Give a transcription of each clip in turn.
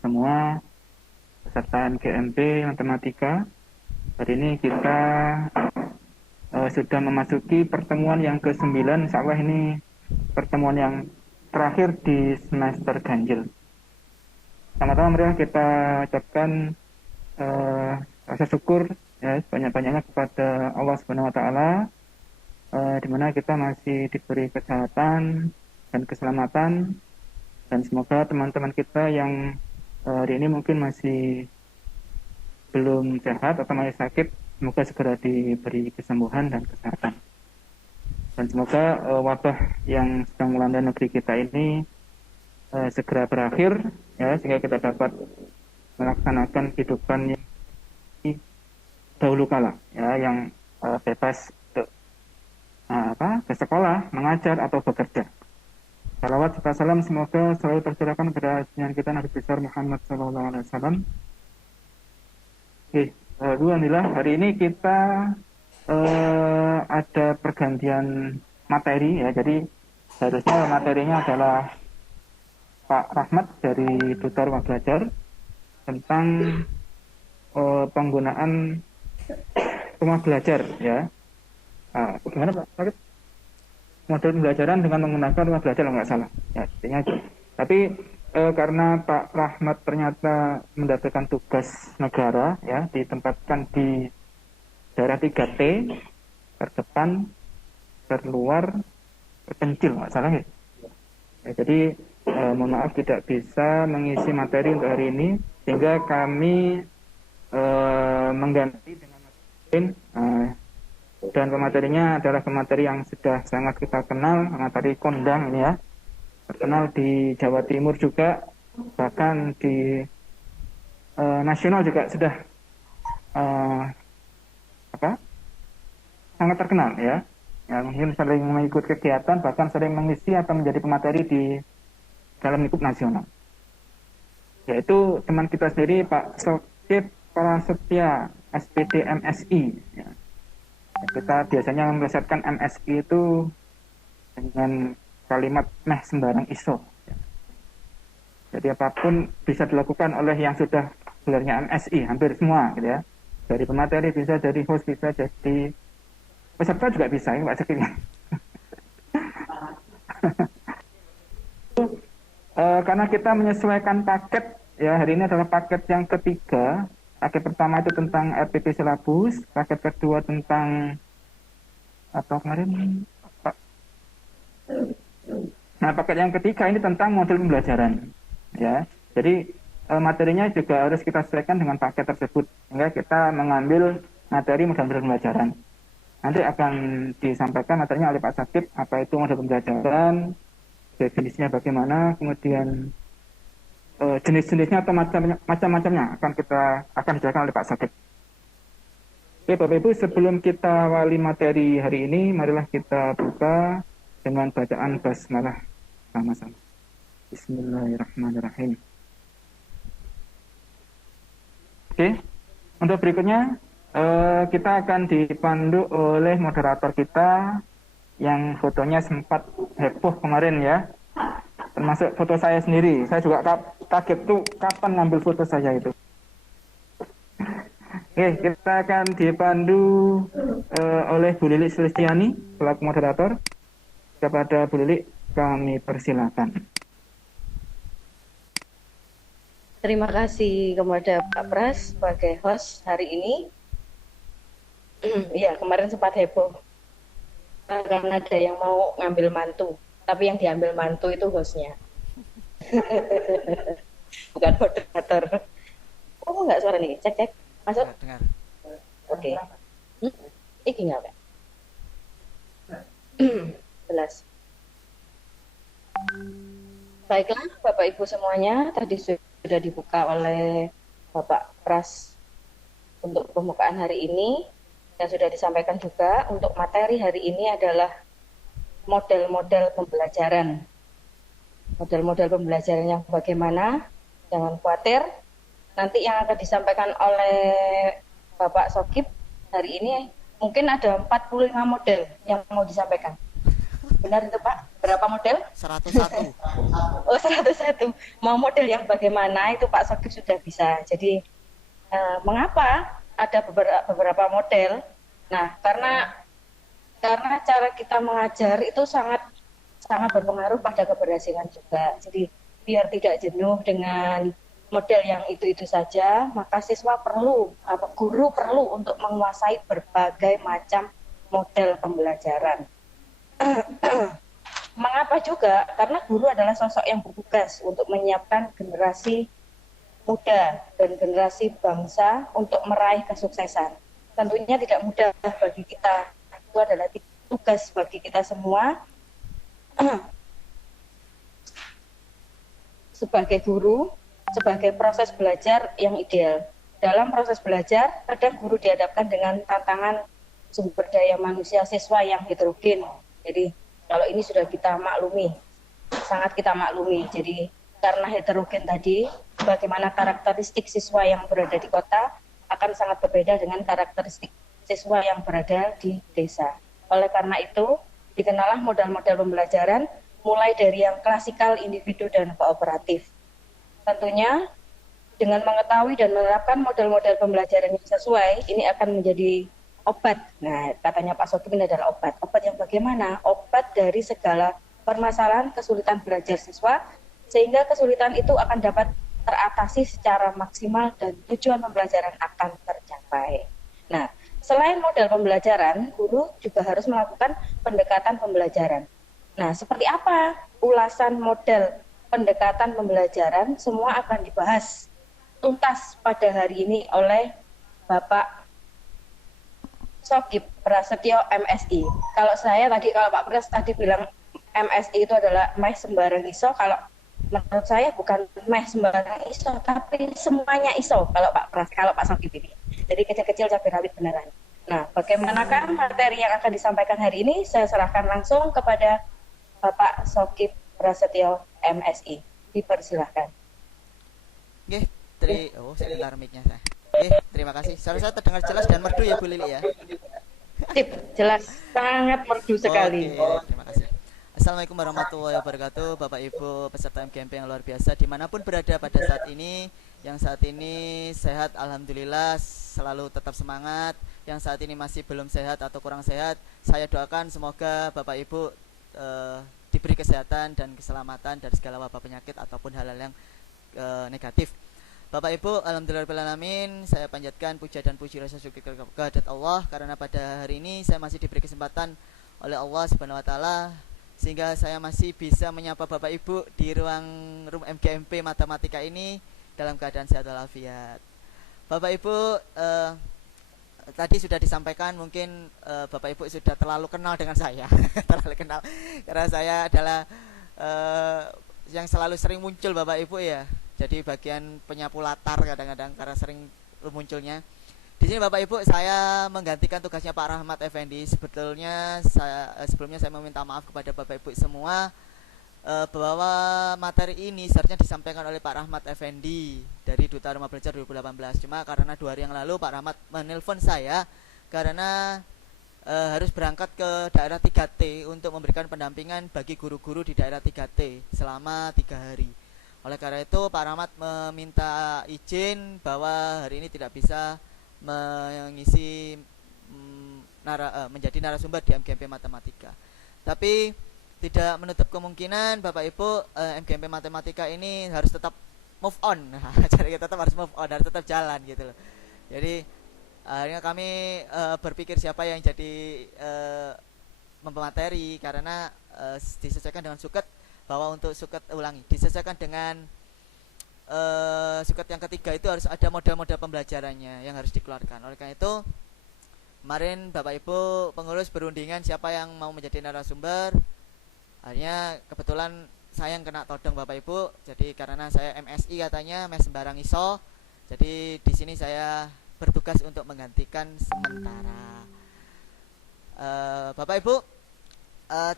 semua peserta MGMP Matematika. Hari ini kita sudah memasuki pertemuan yang ke-9. Insya Allah ini pertemuan yang terakhir di semester ganjil. Pertama-tama marilah kita ucapkan rasa syukur ya banyak-banyaknya kepada Allah Subhanahu wa taala, di mana kita masih diberi kesehatan dan keselamatan, dan semoga teman-teman kita yang hari ini mungkin masih belum sehat atau masih sakit, semoga segera diberi kesembuhan dan kesehatan. Dan semoga wabah yang sedang melanda negeri kita ini segera berakhir ya, sehingga kita dapat melaksanakan kehidupan yang dahulu kala ya, yang bebas untuk ke sekolah, mengajar atau bekerja. Salawat serta salam semoga selalu tercurahkan kepada junjungan kita Nabi besar Muhammad SAW. Oke, alhamdulillah hari ini kita ada pergantian materi ya. Jadi seharusnya materinya adalah Pak Rahmat dari Duta Rumah Belajar tentang penggunaan rumah belajar ya. Gimana Pak? Model pembelajaran dengan menggunakan rumah belajar kalau nggak salah. Ya, intinya itu. Tapi karena Pak Rahmat ternyata mendapatkan tugas negara ya, ditempatkan di daerah 3T, terdepan, terluar, terpencil nggak salah ya. Jadi mohon maaf tidak bisa mengisi materi untuk hari ini, sehingga kami mengganti dengan materi dan pematerinya adalah pemateri yang sudah sangat kita kenal, materi kondang ini ya, terkenal di Jawa Timur juga, bahkan di nasional juga sudah sangat terkenal ya. Ya, mungkin sering mengikut kegiatan, bahkan sering mengisi atau menjadi pemateri di dalam lingkup nasional. Yaitu teman kita sendiri Pak Sokip Prasetya, SPD MSI. Ya. Kita biasanya melesetkan MSI itu dengan kalimat meh sembarang iso. Ya. Jadi apapun bisa dilakukan oleh yang sudah gelarnya MSI, hampir semua gitu ya. Dari pemateri bisa jadi host, bisa jadi peserta juga bisa ya Pak Sekil. Karena kita menyesuaikan paket ya, hari ini adalah paket yang ketiga. Paket pertama itu tentang RPP silabus, paket kedua tentang apa kemarin? Nah, paket yang ketiga ini tentang model pembelajaran ya. Jadi materinya juga harus kita sesuaikan dengan paket tersebut, sehingga kita mengambil materi model pembelajaran. Nanti akan disampaikan materinya oleh Pak Sakib, apa itu model pembelajaran, definisinya bagaimana, kemudian jenis-jenisnya atau macam-macamnya akan dijelaskan oleh Pak Sakib. Oke Bapak Ibu, sebelum kita awali materi hari ini, marilah kita buka dengan bacaan basmalah sama-sama. Bismillahirrahmanirrahim. Oke, untuk berikutnya kita akan dipandu oleh moderator kita yang fotonya sempat heboh kemarin ya, termasuk foto saya sendiri. Saya juga kaget tuh kapan ngambil foto saya itu. Oke, kita akan dipandu oleh Bu Lilik Sulistiani selaku moderator. Kepada Bu Lilik kami persilakan. Terima kasih kepada Pak Pras sebagai host hari ini. Ya, kemarin sempat heboh karena ada yang mau ngambil mantu, tapi yang diambil mantu itu hostnya, bukan moderator. Oh, nggak suara nih, cek masuk. Dengar. Oke. Iki nggak Pak? Jelas. Baiklah, Bapak Ibu semuanya, tadi sudah dibuka oleh Bapak Pras untuk pembukaan hari ini. Yang sudah disampaikan juga untuk materi hari ini adalah model-model pembelajaran. Model-model pembelajaran yang bagaimana, jangan khawatir. Nanti yang akan disampaikan oleh Bapak Sokip hari ini mungkin ada 45 model yang mau disampaikan. Benar itu Pak? Berapa model? 101. Oh 101. Mau model yang bagaimana itu Pak Sokip sudah bisa. Jadi mengapa ada beberapa model? Nah karena cara kita mengajar itu sangat sangat berpengaruh pada keberhasilan juga. Jadi biar tidak jenuh dengan model yang itu-itu saja, maka siswa perlu, guru perlu untuk menguasai berbagai macam model pembelajaran. Mengapa juga? Karena guru adalah sosok yang bertugas untuk menyiapkan generasi muda dan generasi bangsa untuk meraih kesuksesan. Tentunya tidak mudah bagi kita. Itu adalah tugas bagi kita semua sebagai guru, sebagai proses belajar yang ideal. Dalam proses belajar, kadang guru dihadapkan dengan tantangan sumber daya manusia siswa yang heterogen. Jadi kalau ini sudah kita maklumi, sangat kita maklumi. Jadi karena heterogen tadi, bagaimana karakteristik siswa yang berada di kota akan sangat berbeda dengan karakteristik siswa yang berada di desa. Oleh karena itu, dikenallah model-model pembelajaran mulai dari yang klasikal, individu, dan kooperatif. Tentunya dengan mengetahui dan menerapkan model-model pembelajaran yang sesuai, ini akan menjadi obat. Nah, katanya Pak Sokip ini adalah obat. Obat yang bagaimana? Obat dari segala permasalahan kesulitan belajar siswa, sehingga kesulitan itu akan dapat teratasi secara maksimal dan tujuan pembelajaran akan tercapai. Nah, selain model pembelajaran, guru juga harus melakukan pendekatan pembelajaran. Nah, seperti apa ulasan model pendekatan pembelajaran semua akan dibahas tuntas pada hari ini oleh Bapak Sokip Prasetyo MSI. Kalau Pak Pres tadi bilang MSI itu adalah meh sembarang iso, kalau menurut saya bukan meh sembarang iso, tapi semuanya iso kalau Pak Sokip ini. Jadi kecil-kecil cabai rawit beneran. Nah, bagaimanakah materi yang akan disampaikan hari ini? Saya serahkan langsung kepada Bapak Sokip Prasetyo MSI. Dipersilahkan. Oke, sebentar mic-nya saya. Terima kasih. Suara saya terdengar jelas dan merdu ya Bu Lili ya. Sip, jelas, sangat merdu sekali. Oke, terima kasih. Assalamualaikum warahmatullahi wabarakatuh, Bapak Ibu peserta MGMP yang luar biasa dimanapun berada pada saat ini. Yang saat ini sehat, alhamdulillah, selalu tetap semangat. Yang saat ini masih belum sehat atau kurang sehat, saya doakan semoga Bapak Ibu diberi kesehatan dan keselamatan dari segala wabah penyakit ataupun hal-hal yang negatif. Bapak Ibu, alhamdulillahirrahmanirrahim, saya panjatkan puja dan puji rasa syukur kehadirat Allah karena pada hari ini saya masih diberi kesempatan oleh Allah Subhanahu wa taala sehingga saya masih bisa menyapa Bapak Ibu di ruang room MGMP matematika ini dalam keadaan sehat walafiat. Bapak Ibu, tadi sudah disampaikan mungkin Bapak Ibu sudah terlalu kenal dengan saya terlalu kenal karena saya adalah yang selalu sering muncul Bapak Ibu ya. Jadi bagian penyapu latar kadang-kadang karena sering munculnya. Di sini Bapak Ibu saya menggantikan tugasnya Pak Rahmat Effendi. Sebetulnya sebelumnya saya meminta maaf kepada Bapak Ibu semua bahwa materi ini seharusnya disampaikan oleh Pak Rahmat Effendi dari Duta Rumah Belajar 2018. Cuma karena 2 hari yang lalu Pak Rahmat menelpon saya karena harus berangkat ke daerah 3T untuk memberikan pendampingan bagi guru-guru di daerah 3T selama 3 hari. Oleh karena itu Pak Rahmat meminta izin bahwa hari ini tidak bisa mengisi menjadi narasumber di MGMP Matematika. Tapi tidak menutup kemungkinan Bapak Ibu MGMP Matematika ini harus tetap move on. Jadi tetap harus move on, harus tetap jalan gitu loh. Jadi akhirnya kami berpikir siapa yang jadi pemateri karena disesuaikan dengan suket bahwa untuk suket disesuaikan dengan suket yang ketiga itu harus ada model-model pembelajarannya yang harus dikeluarkan. Oleh karena itu kemarin Bapak Ibu pengurus berundingan siapa yang mau menjadi narasumber. Akhirnya kebetulan saya yang kena todong Bapak Ibu. Jadi karena saya MSI katanya mes sembarang iso. Jadi di sini saya bertugas untuk menggantikan sementara. Bapak Ibu,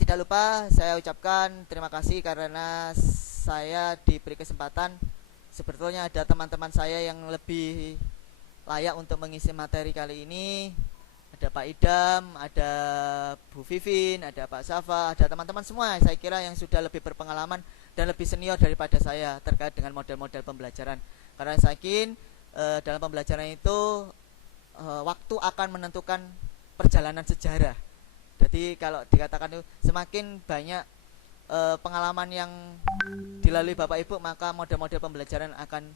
tidak lupa saya ucapkan terima kasih karena saya diberi kesempatan. Sebetulnya ada teman-teman saya yang lebih layak untuk mengisi materi kali ini. ada Pak Idam, ada Bu Vivin, ada Pak Safa, ada teman-teman semua saya kira yang sudah lebih berpengalaman dan lebih senior daripada saya terkait dengan model-model pembelajaran. Karena saya yakin dalam pembelajaran itu waktu akan menentukan perjalanan sejarah. Jadi kalau dikatakan itu semakin banyak pengalaman yang dilalui Bapak Ibu, maka model-model pembelajaran akan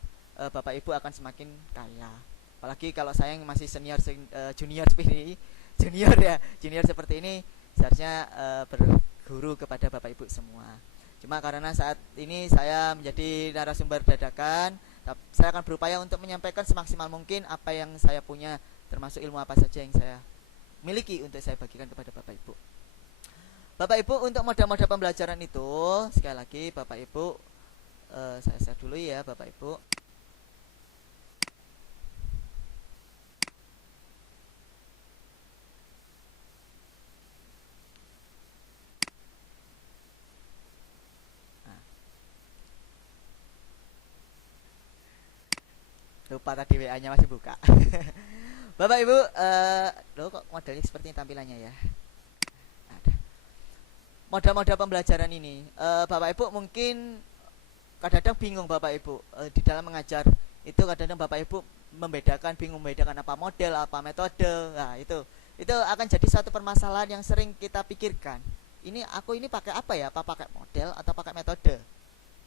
Bapak Ibu akan semakin kaya. Apalagi kalau saya yang masih junior seperti ini, seharusnya berguru kepada Bapak Ibu semua. Cuma karena saat ini saya menjadi narasumber dadakan, saya akan berupaya untuk menyampaikan semaksimal mungkin apa yang saya punya, termasuk ilmu apa saja yang saya miliki untuk saya bagikan kepada Bapak Ibu. Bapak Ibu, untuk model-model pembelajaran itu, sekali lagi Bapak Ibu, saya share dulu ya Bapak Ibu. Lupa tadi WA-nya masih buka. Bapak Ibu, loh kok modelnya seperti ini tampilannya ya. Ada. Model-model pembelajaran ini, Bapak Ibu mungkin kadang-kadang bingung Bapak Ibu di dalam mengajar. Itu kadang-kadang Bapak Ibu bingung membedakan apa model, apa metode. Nah, itu akan jadi satu permasalahan yang sering kita pikirkan. Aku ini pakai apa ya? Apa pakai model atau pakai metode?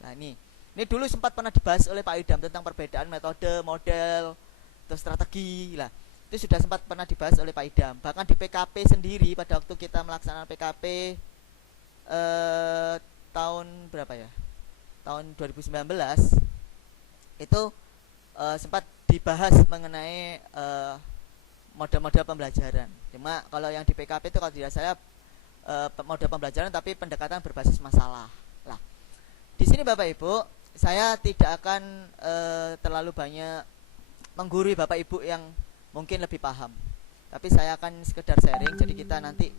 Nah, ini dulu sempat pernah dibahas oleh Pak Idam tentang perbedaan metode, model, atau strategi. Lah, itu sudah sempat pernah dibahas oleh Pak Idam. Bahkan di PKP sendiri pada waktu kita melaksanakan PKP tahun berapa ya? Tahun 2019 itu sempat dibahas mengenai model-model pembelajaran. Cuma kalau yang di PKP itu kalau tidak saya model pembelajaran tapi pendekatan berbasis masalah. Lah, di sini Bapak Ibu, saya tidak akan terlalu banyak menggurui Bapak Ibu yang mungkin lebih paham. Tapi saya akan sekedar sharing. Jadi kita nanti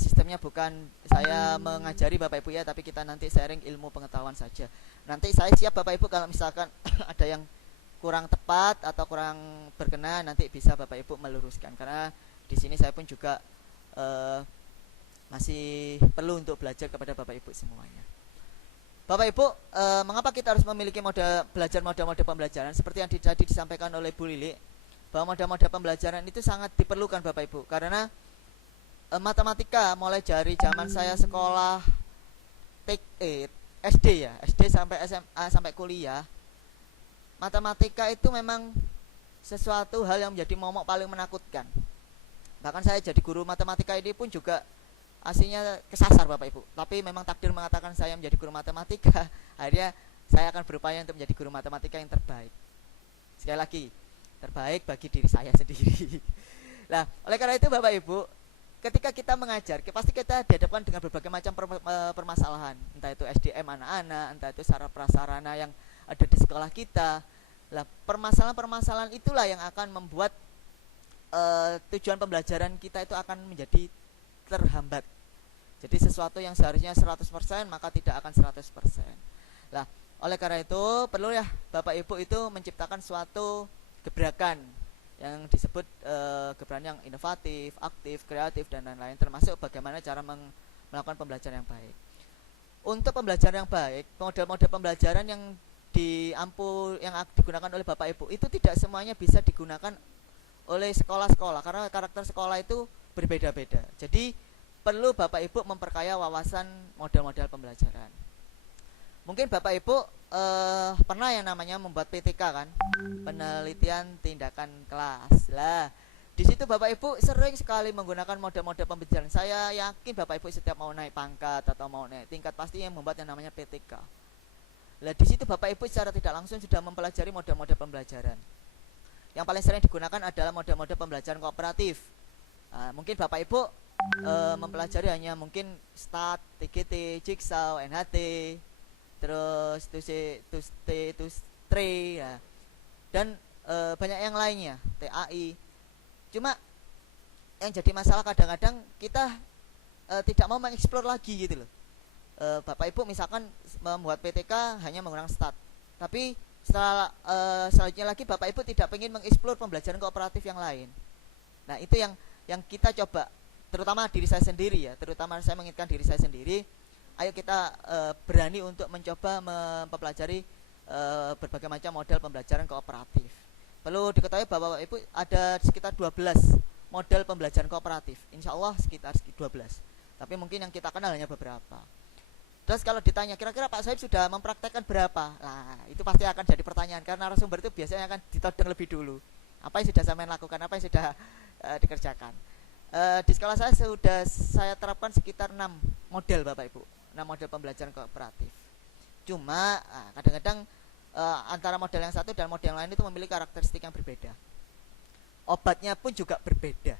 sistemnya bukan saya mengajari Bapak Ibu ya, tapi kita nanti sharing ilmu pengetahuan saja. Nanti saya siap Bapak Ibu kalau misalkan ada yang kurang tepat atau kurang berkenan, nanti bisa Bapak Ibu meluruskan. Karena di sini saya pun juga masih perlu untuk belajar kepada Bapak Ibu semuanya. Bapak Ibu, mengapa kita harus memiliki model-model pembelajaran seperti yang tadi disampaikan oleh Bu Lili, bahwa model-model pembelajaran itu sangat diperlukan Bapak Ibu, karena matematika mulai dari zaman saya sekolah SD ya, SD sampai SMA sampai kuliah, matematika itu memang sesuatu hal yang menjadi momok paling menakutkan. Bahkan saya jadi guru matematika ini pun juga aslinya kesasar Bapak Ibu, tapi memang takdir mengatakan saya menjadi guru matematika. Akhirnya saya akan berupaya untuk menjadi guru matematika yang terbaik. Sekali lagi, terbaik bagi diri saya sendiri. Nah, oleh karena itu Bapak Ibu, ketika kita mengajar, pasti kita dihadapkan dengan berbagai macam permasalahan. Entah itu SDM anak-anak, entah itu sarana prasarana yang ada di sekolah kita. Nah, permasalahan-permasalahan itulah yang akan membuat tujuan pembelajaran kita itu akan menjadi terhambat. Jadi sesuatu yang seharusnya 100% maka tidak akan 100%. Lah, oleh karena itu perlu ya Bapak Ibu itu menciptakan suatu gebrakan yang disebut gebrakan yang inovatif, aktif, kreatif dan lain-lain, termasuk bagaimana cara melakukan pembelajaran yang baik. Untuk pembelajaran yang baik, model-model pembelajaran yang digunakan oleh Bapak Ibu itu tidak semuanya bisa digunakan oleh sekolah-sekolah karena karakter sekolah itu berbeda-beda. Jadi perlu Bapak Ibu memperkaya wawasan model-model pembelajaran. Mungkin Bapak Ibu pernah yang namanya membuat PTK kan, penelitian tindakan kelas. Lah, di situ Bapak Ibu sering sekali menggunakan model-model pembelajaran. Saya yakin Bapak Ibu setiap mau naik pangkat atau mau naik tingkat pasti yang membuat yang namanya PTK. Lah, di situ Bapak Ibu secara tidak langsung sudah mempelajari model-model pembelajaran. Yang paling sering digunakan adalah model-model pembelajaran kooperatif. Mungkin Bapak Ibu mempelajari hanya mungkin STAT, TGT, Jigsaw, NHT, terus TUSTRE ya, dan banyak yang lainnya, TAI. Cuma yang jadi masalah kadang-kadang kita tidak mau mengeksplor lagi gitu loh. Bapak Ibu misalkan membuat PTK hanya menggunakan STAT, tapi selanjutnya lagi Bapak Ibu tidak ingin mengeksplor pembelajaran kooperatif yang lain. Nah, itu yang yang kita coba, terutama diri saya sendiri ya, terutama saya mengingatkan diri saya sendiri, ayo kita berani untuk mencoba mempelajari berbagai macam model pembelajaran kooperatif. Perlu diketahui bahwa Ibu ada sekitar 12 model pembelajaran kooperatif. Insya Allah sekitar 12. Tapi mungkin yang kita kenal hanya beberapa. Terus kalau ditanya kira-kira Pak Saib sudah mempraktekkan berapa? Nah, itu pasti akan jadi pertanyaan karena narasumber itu biasanya akan ditodong lebih dulu. Apa yang sudah saya lakukan, apa yang sudah dikerjakan. Di sekolah saya terapkan sekitar 6 model Bapak Ibu, 6 model pembelajaran kooperatif. Cuma kadang-kadang antara model yang satu dan model yang lain itu memiliki karakteristik yang berbeda. Obatnya pun juga berbeda,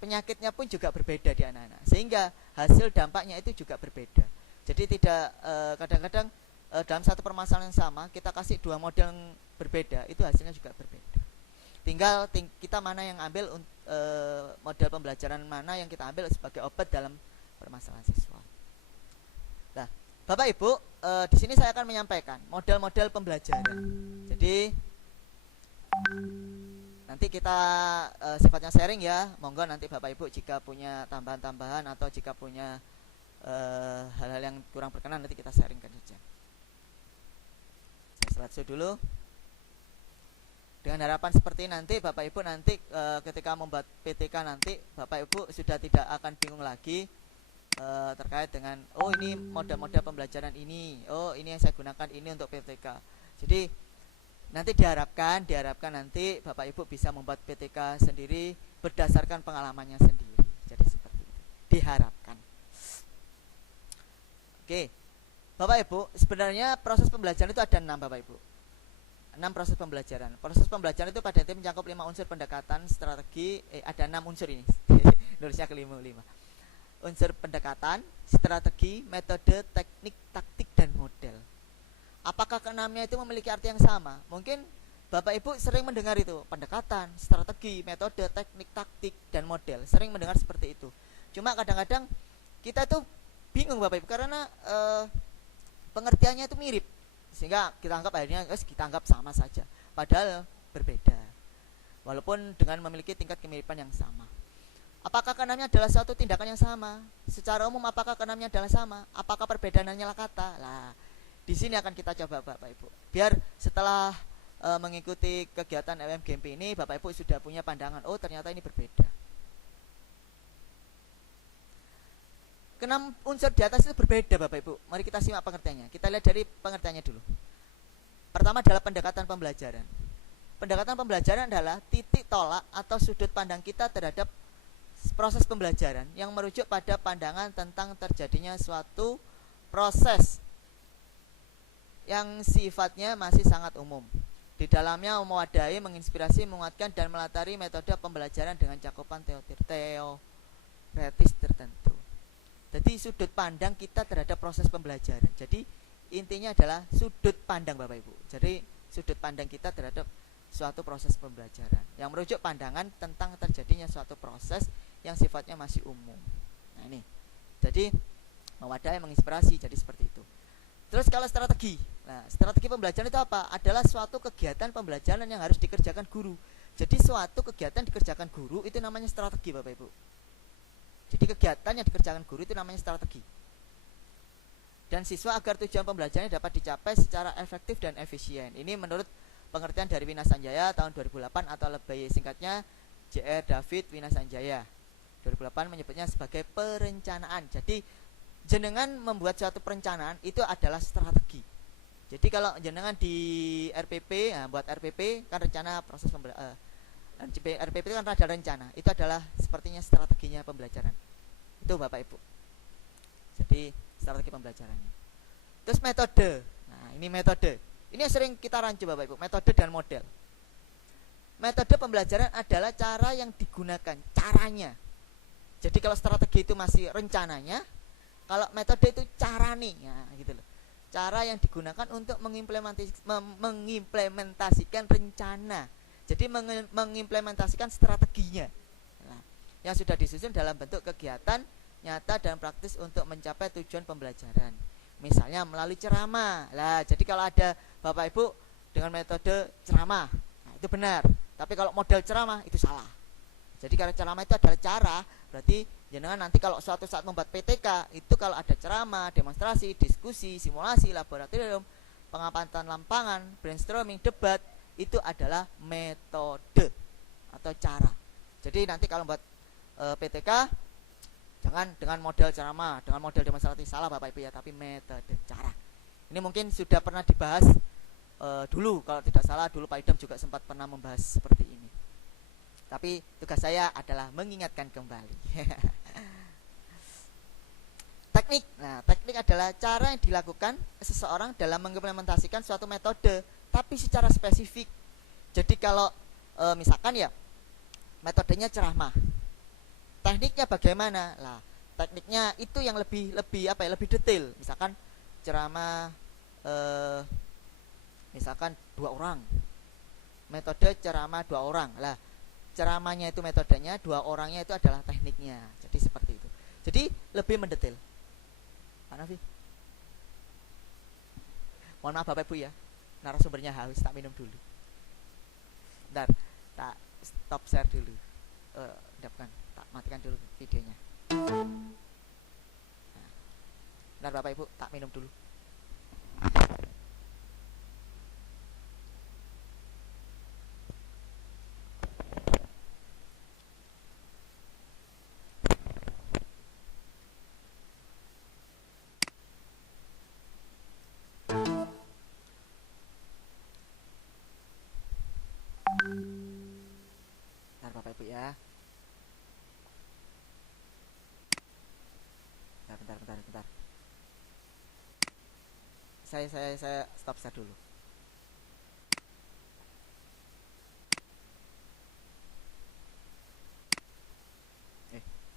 penyakitnya pun juga berbeda di anak-anak, sehingga hasil dampaknya itu juga berbeda. Jadi tidak kadang-kadang dalam satu permasalahan yang sama kita kasih 2 model yang berbeda, itu hasilnya juga berbeda. Tinggal kita mana yang ambil model pembelajaran mana yang kita ambil sebagai obat dalam permasalahan siswa. Nah, Bapak Ibu, di sini saya akan menyampaikan model-model pembelajaran. Jadi nanti kita sifatnya sharing ya. Monggo nanti Bapak Ibu jika punya tambahan-tambahan atau jika punya hal-hal yang kurang berkenan nanti kita sharingkan saja. Saya slide dulu. Dengan harapan seperti nanti Bapak Ibu nanti ketika membuat PTK nanti Bapak Ibu sudah tidak akan bingung lagi terkait dengan ini model-model pembelajaran ini, ini yang saya gunakan ini untuk PTK. Jadi nanti diharapkan nanti Bapak Ibu bisa membuat PTK sendiri berdasarkan pengalamannya sendiri. Jadi seperti itu diharapkan. Oke, Bapak Ibu, sebenarnya proses pembelajaran itu ada 6 Bapak Ibu. 6 proses pembelajaran. Proses pembelajaran itu pada intinya mencakup 5 unsur pendekatan, strategi, ada 6 unsur ini. Nulisnya ke 5. Unsur pendekatan, strategi, metode, teknik, taktik, dan model. Apakah keenamnya itu memiliki arti yang sama? Mungkin Bapak Ibu sering mendengar itu, pendekatan, strategi, metode, teknik, taktik, dan model. Sering mendengar seperti itu. Cuma kadang-kadang kita itu bingung Bapak Ibu karena pengertiannya itu mirip. Sehingga kita anggap akhirnya kita anggap sama saja, padahal berbeda. Walaupun dengan memiliki tingkat kemiripan yang sama. Apakah keenamnya adalah suatu tindakan yang sama? Secara umum apakah keenamnya adalah sama? Apakah perbedaan hanyalah kata? Lah, di sini akan kita coba Bapak Ibu. Biar setelah mengikuti kegiatan LMGMP ini Bapak Ibu sudah punya pandangan, ternyata ini berbeda. Keenam unsur di atas itu berbeda Bapak Ibu. Mari kita simak pengertiannya. Kita lihat dari pengertiannya dulu. Pertama adalah pendekatan pembelajaran. Pendekatan pembelajaran adalah titik tolak atau sudut pandang kita terhadap proses pembelajaran yang merujuk pada pandangan tentang terjadinya suatu proses yang sifatnya masih sangat umum. Di dalamnya mewadai, menginspirasi, menguatkan, dan melatari metode pembelajaran dengan cakupan teoretis tertentu. Jadi sudut pandang kita terhadap proses pembelajaran. Jadi intinya adalah sudut pandang Bapak Ibu. Jadi sudut pandang kita terhadap suatu proses pembelajaran yang merujuk pandangan tentang terjadinya suatu proses yang sifatnya masih umum. Nah ini. Jadi mewadai, menginspirasi, jadi seperti itu. Terus kalau strategi. Nah, strategi pembelajaran itu apa? Adalah suatu kegiatan pembelajaran yang harus dikerjakan guru. Jadi suatu kegiatan dikerjakan guru itu namanya strategi Bapak Ibu. Jadi kegiatan yang dikerjakan guru itu namanya strategi. Dan siswa agar tujuan pembelajarannya dapat dicapai secara efektif dan efisien. Ini menurut pengertian dari Wina Sanjaya tahun 2008 atau lebih singkatnya J.R. David Wina Sanjaya. 2008 menyebutnya sebagai perencanaan. Jadi jenengan membuat suatu perencanaan itu adalah strategi. Jadi kalau jenengan di RPP, buat RPP kan rencana proses pembelajaran. RPP itu kan ada rencana. Itu adalah sepertinya strateginya pembelajaran. Itu Bapak Ibu. Jadi strategi pembelajarannya. Terus metode. Nah ini metode. Ini yang sering kita rancu Bapak Ibu. Metode dan model. Metode pembelajaran adalah cara yang digunakan. Caranya. Jadi kalau strategi itu masih rencananya. Kalau metode itu caranya. Nah, gitu loh. Cara yang digunakan untuk mengimplementasikan rencana. Jadi mengimplementasikan strateginya. Nah, yang sudah disusun dalam bentuk kegiatan nyata dan praktis untuk mencapai tujuan pembelajaran. Misalnya melalui ceramah. Lah, jadi kalau ada Bapak Ibu dengan metode ceramah, nah itu benar. Tapi kalau model ceramah itu salah. Jadi kalau ceramah itu adalah cara, berarti jenengan nanti kalau suatu saat membuat PTK itu kalau ada ceramah, demonstrasi, diskusi, simulasi, laboratorium, pengamatan lapangan, brainstorming, debat, itu adalah metode atau cara. Jadi nanti kalau buat PTK jangan dengan model ceramah, dengan model demonstrasi, salah Bapak Ibu ya, tapi metode, cara. Ini mungkin sudah pernah dibahas dulu, kalau tidak salah dulu Pak Idam juga sempat pernah membahas seperti ini. Tapi tugas saya adalah mengingatkan kembali. Teknik. Nah, teknik adalah cara yang dilakukan seseorang dalam mengimplementasikan suatu metode, tapi secara spesifik. Jadi kalau misalkan ya, metodenya ceramah. Tekniknya bagaimana? Lah, tekniknya itu yang lebih detail. Misalkan ceramah misalkan 2 orang. Metode ceramah 2 orang. Lah, ceramahnya itu metodenya, 2 orangnya itu adalah tekniknya. Jadi seperti itu. Jadi lebih mendetail. Pak Nafi. Mohon maaf Bapak Ibu ya, narasumbernya haus, tak minum dulu. Bentar, tak stop share dulu. Tak matikan dulu videonya. Nah, bentar Bapak Ibu, tak minum dulu. Bapak Ibu ya. Bentar. Saya stop share dulu.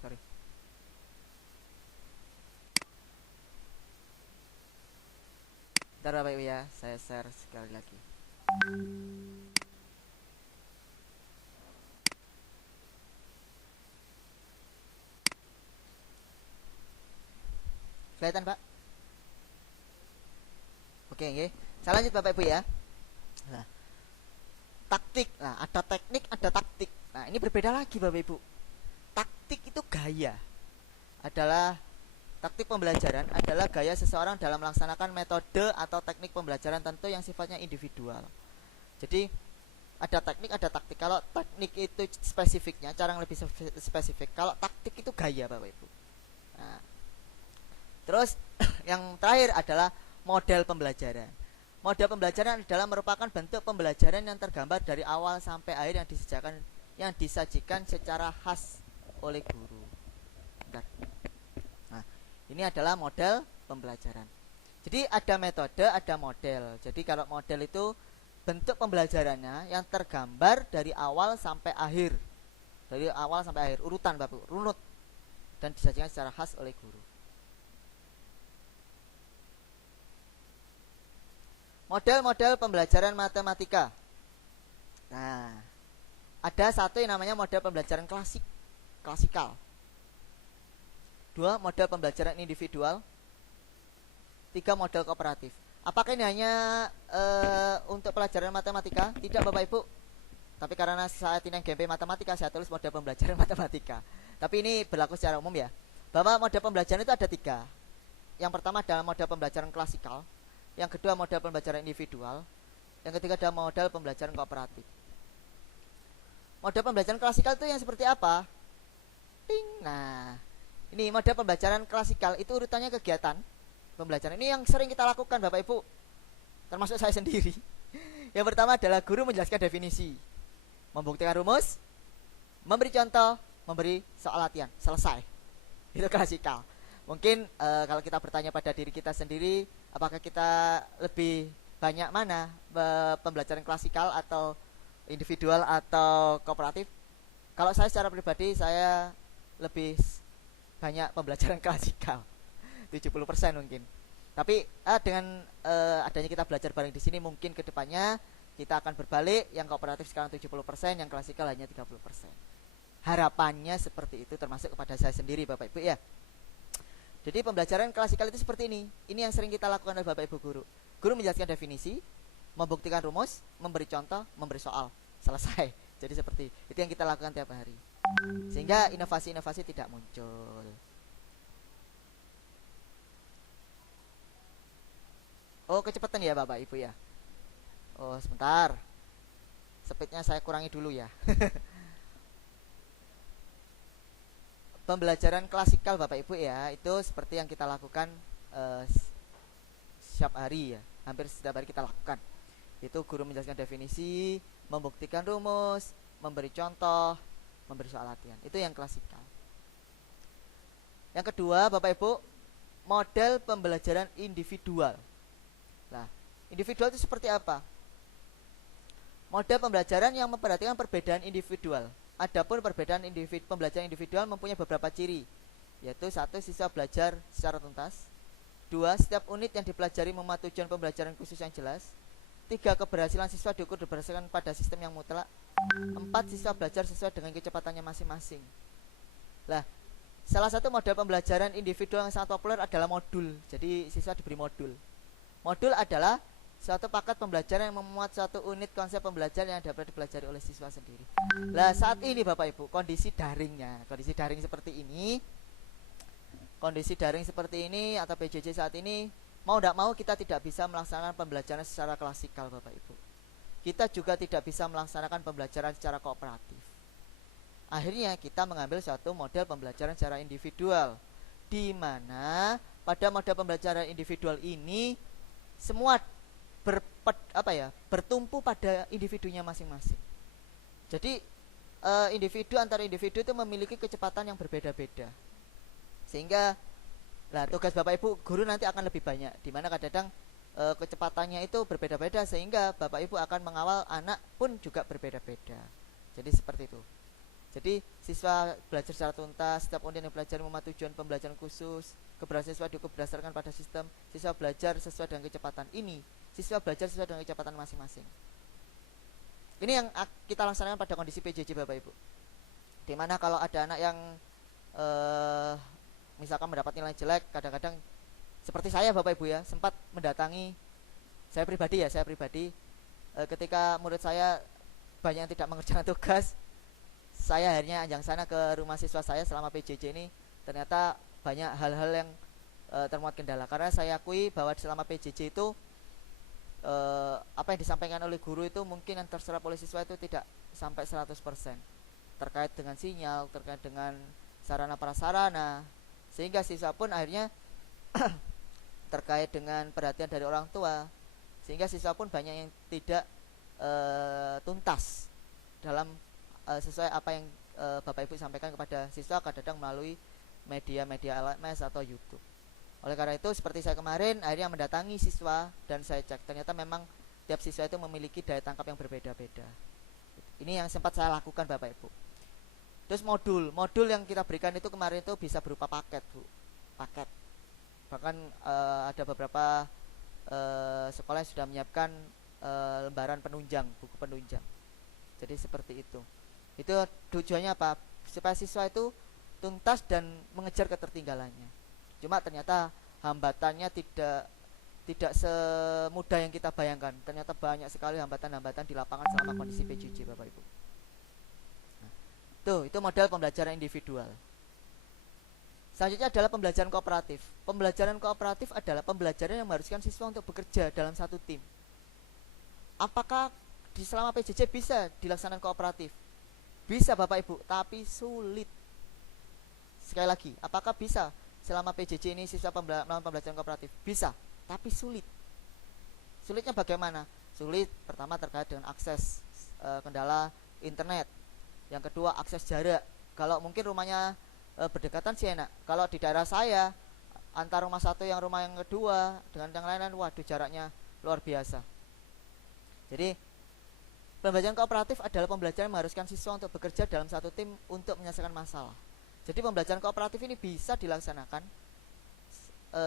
Sorry. Bentar Bapak Ibu ya, saya share sekali lagi. Kelihatan Pak? Oke, okay. Saya lanjut Bapak Ibu ya. Nah, taktik. Nah, ada teknik, ada taktik. Nah, ini berbeda lagi Bapak Ibu. Taktik itu gaya. Taktik pembelajaran adalah gaya seseorang dalam melaksanakan metode atau teknik pembelajaran tentu yang sifatnya individual. Jadi ada teknik, ada taktik. Kalau teknik itu spesifiknya, cara yang lebih spesifik. Kalau taktik itu gaya Bapak Ibu. Nah, terus yang terakhir adalah model pembelajaran. Model pembelajaran adalah merupakan bentuk pembelajaran yang tergambar dari awal sampai akhir yang disajikan secara khas oleh guru. Bentar. Nah, ini adalah model pembelajaran. Jadi ada metode, ada model. Jadi kalau model itu bentuk pembelajarannya yang tergambar dari awal sampai akhir. Dari awal sampai akhir, urutan Bapak, runut, dan disajikan secara khas oleh guru. Model-model pembelajaran matematika. Nah, ada satu yang namanya model pembelajaran klasikal. 2, model pembelajaran individual. 3, model kooperatif. Apakah ini hanya untuk pelajaran matematika? Tidak Bapak Ibu. Tapi karena saat ini GMP matematika, saya tulis model pembelajaran matematika. Tapi ini berlaku secara umum ya. Bahwa model pembelajaran itu ada 3. Yang pertama adalah model pembelajaran klasikal. Yang kedua model pembelajaran individual. Yang ketiga adalah model pembelajaran kooperatif. Model pembelajaran klasikal itu yang seperti apa? Ting. Nah, ini model pembelajaran klasikal itu urutannya kegiatan pembelajaran. Ini yang sering kita lakukan Bapak Ibu, termasuk saya sendiri. Yang pertama adalah guru menjelaskan definisi, membuktikan rumus, memberi contoh, memberi soal latihan, selesai. Itu klasikal. Mungkin kalau kita bertanya pada diri kita sendiri, apakah kita lebih banyak mana pembelajaran klasikal atau individual atau kooperatif? Kalau saya secara pribadi, saya lebih banyak pembelajaran klasikal, 70% mungkin. Tapi dengan adanya kita belajar bareng di sini, mungkin kedepannya kita akan berbalik, yang kooperatif sekarang 70%, yang klasikal hanya 30%. Harapannya seperti itu, termasuk kepada saya sendiri Bapak Ibu ya. Jadi pembelajaran klasikal itu seperti ini. Ini yang sering kita lakukan oleh Bapak Ibu guru. Guru menjelaskan definisi, membuktikan rumus, memberi contoh, memberi soal, selesai. Jadi seperti itu yang kita lakukan tiap hari. sehingga inovasi-inovasi tidak muncul. Oh, kecepatan ya Bapak Ibu ya. Oh, sebentar. Speednya saya kurangi dulu ya. Pembelajaran klasikal Bapak Ibu ya, itu seperti yang kita lakukan setiap hari ya. Hampir setiap hari kita lakukan. Itu guru menjelaskan definisi, membuktikan rumus, memberi contoh, memberi soal latihan. Itu yang klasikal. Yang kedua, Bapak Ibu, model pembelajaran individual. Nah, individual itu seperti apa? Model pembelajaran yang memperhatikan perbedaan individual. Adapun perbedaan pembelajaran individual mempunyai beberapa ciri, yaitu 1. Siswa belajar secara tuntas. 2. Setiap unit yang dipelajari memuat tujuan pembelajaran khusus yang jelas. 3. Keberhasilan siswa diukur berdasarkan pada sistem yang mutlak. 4. Siswa belajar sesuai dengan kecepatannya masing-masing. Lah, salah satu model pembelajaran individual yang sangat populer adalah modul. Jadi siswa diberi modul. Modul adalah suatu paket pembelajaran yang memuat suatu unit konsep pembelajaran yang dapat dipelajari oleh siswa sendiri. Lah, saat ini Bapak Ibu, kondisi daring seperti ini atau PJJ saat ini, mau tidak mau kita tidak bisa melaksanakan pembelajaran secara klasikal Bapak Ibu. Kita juga tidak bisa melaksanakan pembelajaran secara kooperatif. Akhirnya kita mengambil suatu model pembelajaran secara individual, di mana pada model pembelajaran individual ini semua bertumpu pada individunya masing-masing. Jadi individu antara individu itu memiliki kecepatan yang berbeda-beda, sehingga tugas Bapak Ibu guru nanti akan lebih banyak, dimana kadang-kadang kecepatannya itu berbeda-beda, sehingga Bapak Ibu akan mengawal anak pun juga berbeda-beda. Jadi seperti itu. Jadi siswa belajar secara tuntas, setiap unit yang belajar memuat tujuan pembelajaran khusus, keberhasilan siswa diukur berdasarkan pada sistem, siswa belajar sesuai dengan kecepatan ini, siswa belajar sesuai dengan kecepatan masing-masing. Ini yang kita laksanakan pada kondisi PJJ Bapak Ibu. Dimana kalau ada anak yang misalkan mendapat nilai jelek, kadang-kadang seperti saya Bapak Ibu ya, sempat mendatangi saya pribadi ketika murid saya banyak yang tidak mengerjakan tugas, saya akhirnya ajang sana ke rumah siswa saya selama PJJ ini. Ternyata banyak hal-hal yang termuat kendala, karena saya akui bahwa selama PJJ itu apa yang disampaikan oleh guru itu mungkin yang terserap oleh siswa itu tidak sampai 100%, terkait dengan sinyal, terkait dengan sarana prasarana, sehingga siswa pun akhirnya terkait dengan perhatian dari orang tua, sehingga siswa pun banyak yang tidak tuntas dalam sesuai apa yang Bapak Ibu sampaikan kepada siswa, kadang-kadang melalui media-media LMS atau YouTube. Oleh karena itu, seperti saya kemarin akhirnya mendatangi siswa dan saya cek, ternyata memang tiap siswa itu memiliki daya tangkap yang berbeda-beda. Ini yang sempat saya lakukan Bapak Ibu. Terus modul yang kita berikan itu kemarin itu bisa berupa paket Bu, paket. Bahkan ada beberapa sekolah yang sudah menyiapkan lembaran penunjang, buku penunjang. Jadi seperti itu. Itu tujuannya apa? Supaya siswa itu tuntas dan mengejar ketertinggalannya. Cuma ternyata hambatannya tidak semudah yang kita bayangkan. Ternyata banyak sekali hambatan-hambatan di lapangan selama kondisi PJJ Bapak Ibu. Nah, itu model pembelajaran individual. Selanjutnya adalah pembelajaran kooperatif. Pembelajaran kooperatif adalah pembelajaran yang mengharuskan siswa untuk bekerja dalam satu tim. Apakah di selama PJJ bisa dilaksanakan kooperatif? Bisa Bapak Ibu, tapi sulit. Sekali lagi, apakah bisa selama PJJ ini siswa melakukan pembelajaran kooperatif? Bisa, tapi sulit. Sulitnya bagaimana? Sulit pertama terkait dengan akses, kendala internet. Yang kedua akses jarak. Kalau mungkin rumahnya berdekatan sih enak. Kalau di daerah saya, antar rumah satu yang rumah yang kedua dengan yang lain-lain, waduh jaraknya luar biasa. Jadi pembelajaran kooperatif adalah pembelajaran yang mengharuskan siswa untuk bekerja dalam satu tim untuk menyelesaikan masalah. Jadi pembelajaran kooperatif ini bisa dilaksanakan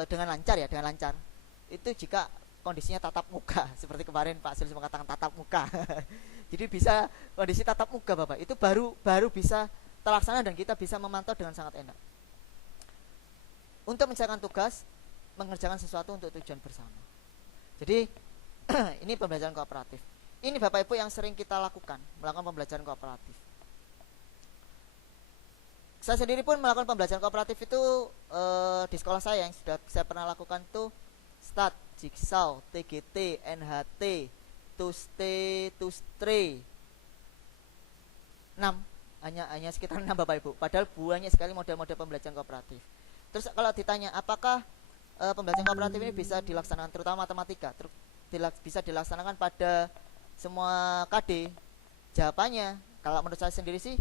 dengan lancar ya, dengan lancar. Itu jika kondisinya tatap muka, seperti kemarin Pak Sulis mengatakan tatap muka. Jadi bisa kondisi tatap muka Bapak, itu baru bisa terlaksana dan kita bisa memantau dengan sangat enak. Untuk menyelesaikan tugas, mengerjakan sesuatu untuk tujuan bersama. Jadi ini pembelajaran kooperatif. Ini Bapak Ibu yang sering kita lakukan, melakukan pembelajaran kooperatif. saya sendiri pun melakukan pembelajaran kooperatif itu di sekolah saya yang sudah saya pernah lakukan tuh STAT, Jigsaw, TGT, NHT, TUSTE, TUSTRE 6, hanya sekitar 6 Bapak Ibu. Padahal banyak sekali model-model pembelajaran kooperatif. Terus kalau ditanya apakah pembelajaran kooperatif ini bisa dilaksanakan, terutama matematika, bisa dilaksanakan pada semua KD? Jawabannya, kalau menurut saya sendiri sih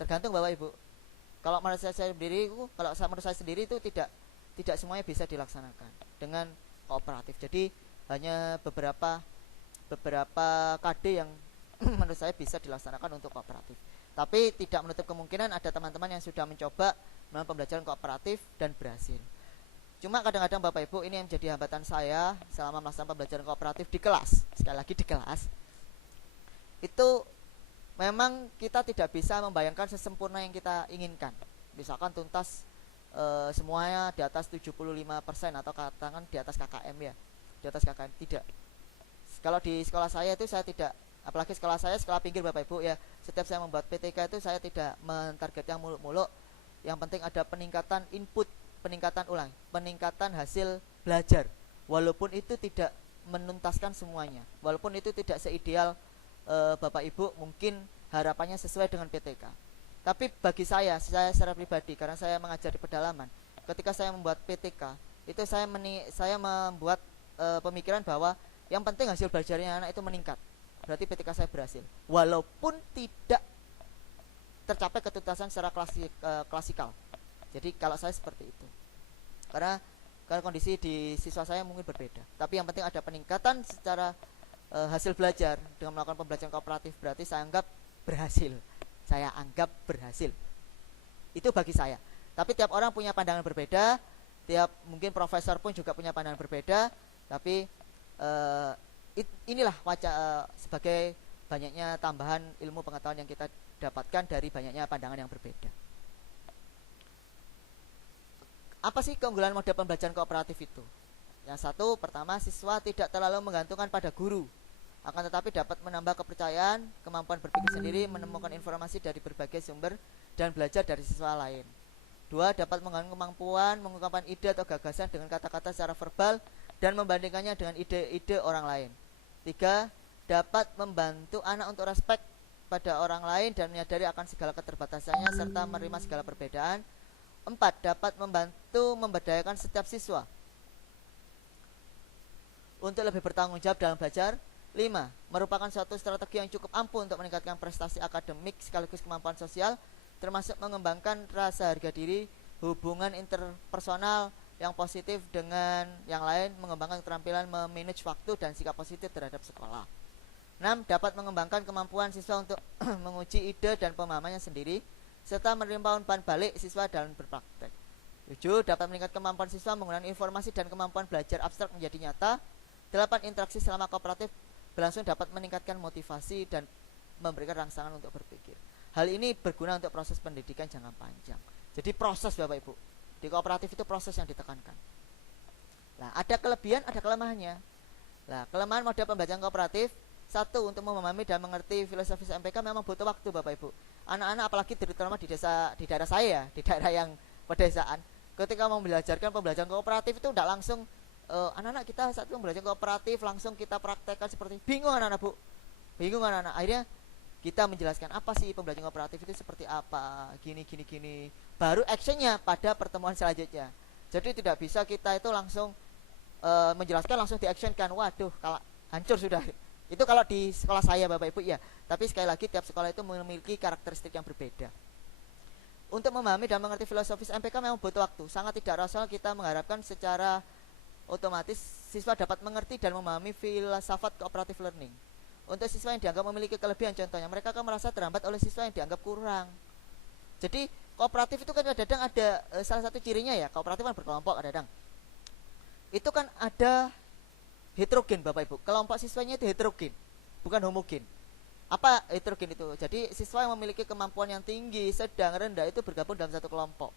tergantung Bapak Ibu. Kalau menurut saya sendiri itu tidak semuanya bisa dilaksanakan dengan kooperatif. Jadi hanya beberapa KD yang menurut saya bisa dilaksanakan untuk kooperatif. Tapi tidak menutup kemungkinan ada teman-teman yang sudah mencoba melakukan pembelajaran kooperatif dan berhasil. Cuma kadang-kadang Bapak Ibu, ini yang menjadi hambatan saya selama melaksanakan pembelajaran kooperatif di kelas. Sekali lagi di kelas, itu memang kita tidak bisa membayangkan sesempurna yang kita inginkan. Misalkan tuntas semuanya di atas 75% atau katakan di atas KKM ya. Di atas KKM tidak. Kalau di sekolah saya itu saya tidak, apalagi sekolah saya sekolah pinggir Bapak Ibu ya, setiap saya membuat PTK itu saya tidak mentarget yang muluk-muluk. Yang penting ada peningkatan input, peningkatan hasil belajar. Walaupun itu tidak menuntaskan semuanya, walaupun itu tidak seideal Bapak Ibu mungkin harapannya sesuai dengan PTK. Tapi bagi saya secara pribadi, karena saya mengajar di pedalaman, ketika saya membuat PTK itu saya membuat pemikiran bahwa yang penting hasil belajarnya anak itu meningkat. Berarti PTK saya berhasil, walaupun tidak tercapai ketuntasan secara klasikal. Jadi kalau saya seperti itu, karena kondisi di siswa saya mungkin berbeda. Tapi yang penting ada peningkatan secara hasil belajar dengan melakukan pembelajaran kooperatif, berarti saya anggap berhasil. Itu bagi saya. Tapi tiap orang punya pandangan berbeda, mungkin profesor pun juga punya pandangan berbeda. Tapi inilah sebagai banyaknya tambahan ilmu pengetahuan yang kita dapatkan dari banyaknya pandangan yang berbeda. Apa sih keunggulan model pembelajaran kooperatif itu? Yang satu, pertama, siswa tidak terlalu menggantungkan pada guru, akan tetapi dapat menambah kepercayaan, kemampuan berpikir sendiri, menemukan informasi dari berbagai sumber, dan belajar dari siswa lain. Dua, dapat menggunakan kemampuan mengungkapkan ide atau gagasan dengan kata-kata secara verbal dan membandingkannya dengan ide-ide orang lain. Tiga, dapat membantu anak untuk respek pada orang lain dan menyadari akan segala keterbatasannya serta menerima segala perbedaan. Empat, dapat membantu memberdayakan setiap siswa untuk lebih bertanggung jawab dalam belajar. 5. Merupakan suatu strategi yang cukup ampuh untuk meningkatkan prestasi akademik sekaligus kemampuan sosial, termasuk mengembangkan rasa harga diri, hubungan interpersonal yang positif dengan yang lain, mengembangkan keterampilan memanage waktu dan sikap positif terhadap sekolah. 6. Dapat mengembangkan kemampuan siswa untuk menguji ide dan pemahamannya sendiri, serta menerima umpan balik siswa dalam berpraktek. 7. Dapat meningkatkan kemampuan siswa menggunakan informasi dan kemampuan belajar abstrak menjadi nyata. 8. Interaksi selama kooperatif berlangsung dapat meningkatkan motivasi dan memberikan rangsangan untuk berpikir. Hal ini berguna untuk proses pendidikan jangka panjang. Jadi proses Bapak Ibu, di kooperatif itu proses yang ditekankan. Nah, ada kelebihan, ada kelemahannya. Nah, kelemahan model pembelajaran kooperatif, satu, untuk memahami dan mengerti filosofis MPK memang butuh waktu Bapak Ibu. Anak-anak apalagi terutama di daerah saya, di daerah yang pedesaan, ketika mau belajarkan pembelajaran kooperatif itu tidak langsung anak-anak kita saat itu belajar kooperatif langsung kita praktekkan seperti bingung anak-anak Bu, bingung anak-anak. Akhirnya kita menjelaskan apa sih pembelajaran kooperatif itu seperti apa, gini, baru actionnya pada pertemuan selanjutnya. Jadi tidak bisa kita itu langsung menjelaskan langsung di-actionkan. Waduh, kalau hancur sudah. Itu kalau di sekolah saya Bapak Ibu ya. Tapi sekali lagi tiap sekolah itu memiliki karakteristik yang berbeda. Untuk memahami dan mengerti filosofis MPK memang butuh waktu. Sangat tidak rasional kita mengharapkan secara otomatis siswa dapat mengerti dan memahami filsafat cooperative learning. Untuk siswa yang dianggap memiliki kelebihan, contohnya mereka akan merasa terhambat oleh siswa yang dianggap kurang. Jadi kooperatif itu kan kadang-kadang ada salah satu cirinya ya, kooperatif kan berkelompok kadang-kadang. Itu kan ada heterogen Bapak Ibu. Kelompok siswanya itu heterogen, bukan homogen. Apa heterogen itu? Jadi siswa yang memiliki kemampuan yang tinggi, sedang, rendah itu bergabung dalam satu kelompok.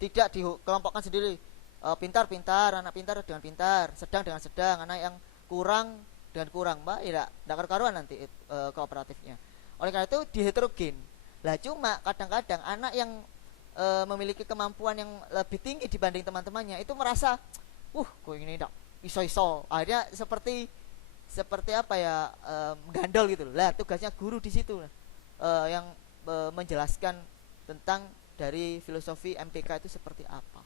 Tidak dikelompokkan sendiri. Pintar-pintar, anak pintar dengan pintar, sedang dengan sedang, anak yang kurang dengan kurang, Mbak, tidak karu-karuan nanti kooperatifnya. Oleh karena itu di heterogen. Lah cuma kadang-kadang anak yang memiliki kemampuan yang lebih tinggi dibanding teman-temannya itu merasa, kok ini tidak iso-iso. Akhirnya seperti apa ya, menggandol gitu. Lah tugasnya guru di situ yang menjelaskan tentang dari filosofi MPK itu seperti apa.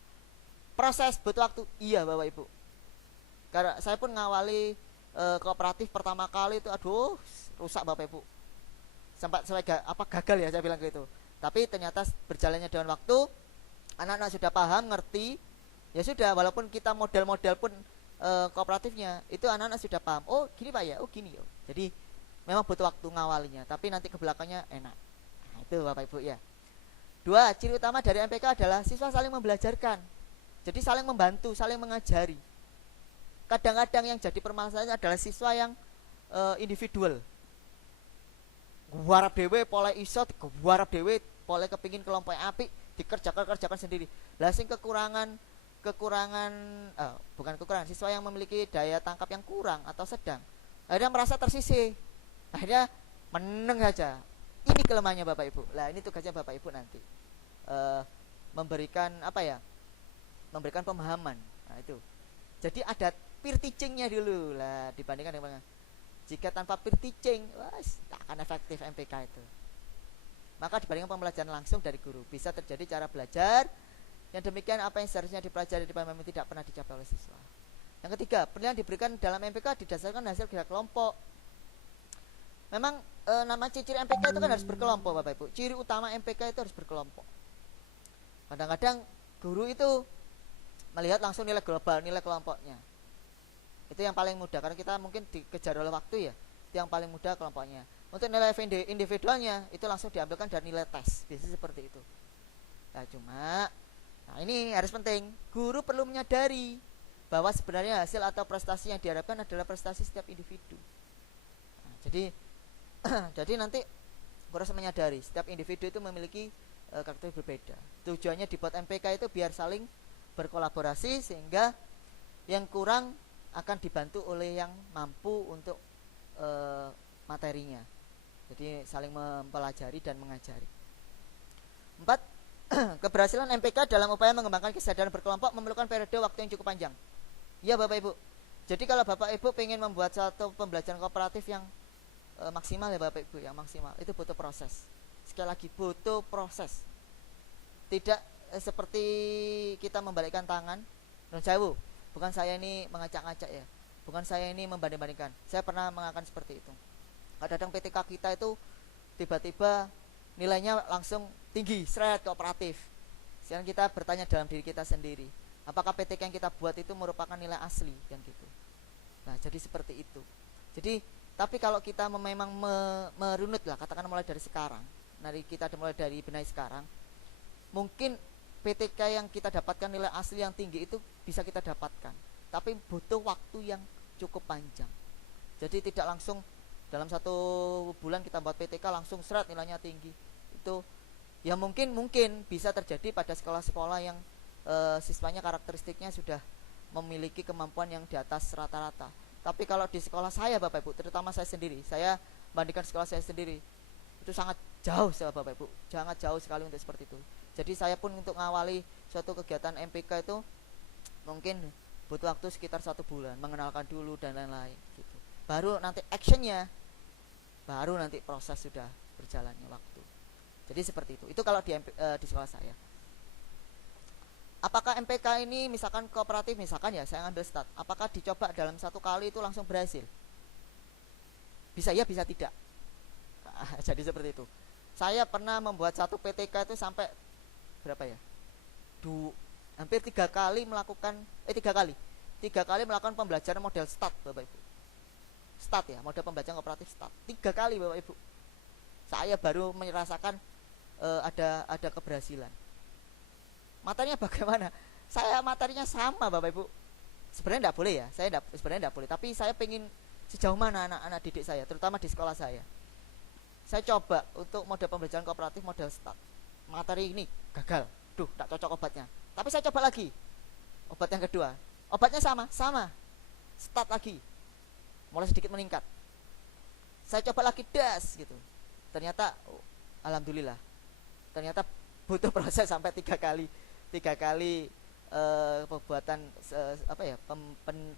Proses butuh waktu, iya Bapak Ibu. Karena saya pun ngawali kooperatif pertama kali itu, aduh rusak Bapak Ibu. Sempat saya gagal ya saya bilang gitu. Tapi ternyata berjalannya dengan waktu, anak-anak sudah paham, ngerti, ya sudah, walaupun kita model-model pun kooperatifnya itu anak-anak sudah paham. Oh gini Pak ya, oh gini. Jadi memang butuh waktu ngawalinya, tapi nanti ke belakangnya enak. Nah, itu Bapak Ibu ya. 2, ciri utama dari MPK adalah siswa saling membelajarkan. Jadi saling membantu, saling mengajari. Kadang-kadang yang jadi permasalahannya adalah siswa yang individual. Guarap dewe pola iso, guarap dewe pola kepingin kelompok apik, dikerjakan sendiri. Lah sing bukan kekurangan, siswa yang memiliki daya tangkap yang kurang atau sedang, akhirnya merasa tersisih, akhirnya meneng saja. Ini kelemahannya Bapak Ibu. Lah ini tugasnya Bapak Ibu nanti memberikan memberikan pemahaman. Nah itu, jadi ada peer teachingnya dulu lah, dibandingkan dengan jika tanpa peer teaching, tak akan efektif MPK itu. Maka dibandingkan pembelajaran langsung dari guru, bisa terjadi cara belajar yang demikian apa yang seharusnya dipelajari dipahami tidak pernah dicapai oleh siswa. Yang ketiga, penilaian diberikan dalam MPK didasarkan hasil gerak kelompok. Memang nama ciri MPK itu kan harus berkelompok Bapak Ibu. Ciri utama MPK itu harus berkelompok. Kadang-kadang guru itu melihat langsung nilai global, nilai kelompoknya. Itu yang paling mudah karena kita mungkin dikejar oleh waktu ya. Itu yang paling mudah kelompoknya. Untuk nilai individualnya itu langsung diambilkan dari nilai tes. Biasanya seperti itu. Nah ini harus penting. Guru perlu menyadari bahwa sebenarnya hasil atau prestasi yang diharapkan adalah prestasi setiap individu. Nah, jadi nanti guru harus menyadari setiap individu itu memiliki karakter berbeda. Tujuannya dibuat MPK itu biar saling berkolaborasi sehingga yang kurang akan dibantu oleh yang mampu untuk materinya. Jadi saling mempelajari dan mengajari. 4, keberhasilan MPK dalam upaya mengembangkan kesadaran berkelompok memerlukan periode waktu yang cukup panjang. Ya Bapak Ibu. Jadi kalau Bapak Ibu ingin membuat satu pembelajaran kooperatif yang maksimal ya Bapak Ibu, yang maksimal itu butuh proses. Sekali lagi butuh proses. Tidak seperti kita membalikkan tangan. Non sewu, bukan saya ini mengacak-ngacak ya. Bukan saya ini membanding-bandingkan. Saya pernah mengatakan seperti itu. Kadang-kadang PTK kita itu tiba-tiba nilainya langsung tinggi, seret kooperatif. Sekarang kita bertanya dalam diri kita sendiri, apakah PTK yang kita buat itu merupakan nilai asli yang gitu. Nah, jadi seperti itu. Jadi, tapi kalau kita memang merunut lah, katakan mulai dari sekarang, kita mulai dari benahi sekarang, mungkin PTK yang kita dapatkan nilai asli yang tinggi itu bisa kita dapatkan, tapi butuh waktu yang cukup panjang. Jadi tidak langsung dalam 1 bulan kita buat PTK langsung seret nilainya tinggi. Itu ya mungkin bisa terjadi pada sekolah-sekolah yang siswanya karakteristiknya sudah memiliki kemampuan yang di atas rata-rata. Tapi kalau di sekolah saya Bapak Ibu, terutama saya sendiri, saya bandingkan sekolah saya sendiri, itu sangat jauh Bapak Ibu, sangat jauh sekali untuk seperti itu. Jadi saya pun untuk ngawali suatu kegiatan MPK itu mungkin butuh waktu sekitar 1 bulan, mengenalkan dulu dan lain-lain gitu. Baru nanti actionnya, baru nanti proses sudah berjalannya waktu. Jadi seperti itu. Itu kalau di sekolah saya. Apakah MPK ini misalkan kooperatif, misalkan ya saya ngambil stat, apakah dicoba dalam 1 kali itu langsung berhasil? Bisa ya, bisa tidak. Jadi seperti itu. Saya pernah membuat satu PTK itu sampai berapa ya? Hampir 3 kali melakukan 3 kali melakukan pembelajaran model stat Bapak Ibu. Stat ya, model pembelajaran kooperatif stat. 3 kali Bapak Ibu. Saya baru merasakan ada keberhasilan. Materinya bagaimana? Saya materinya sama Bapak Ibu. Sebenarnya tidak boleh ya, sebenarnya tidak boleh. Tapi saya pengen sejauh mana anak-anak didik saya, terutama di sekolah saya. Saya coba untuk model pembelajaran kooperatif model stat. Materi ini gagal, tak cocok obatnya. Tapi saya coba lagi, obat yang kedua, obatnya sama, stat lagi, mulai sedikit meningkat. Saya coba lagi das gitu. Ternyata alhamdulillah ternyata butuh proses sampai tiga kali pembuatan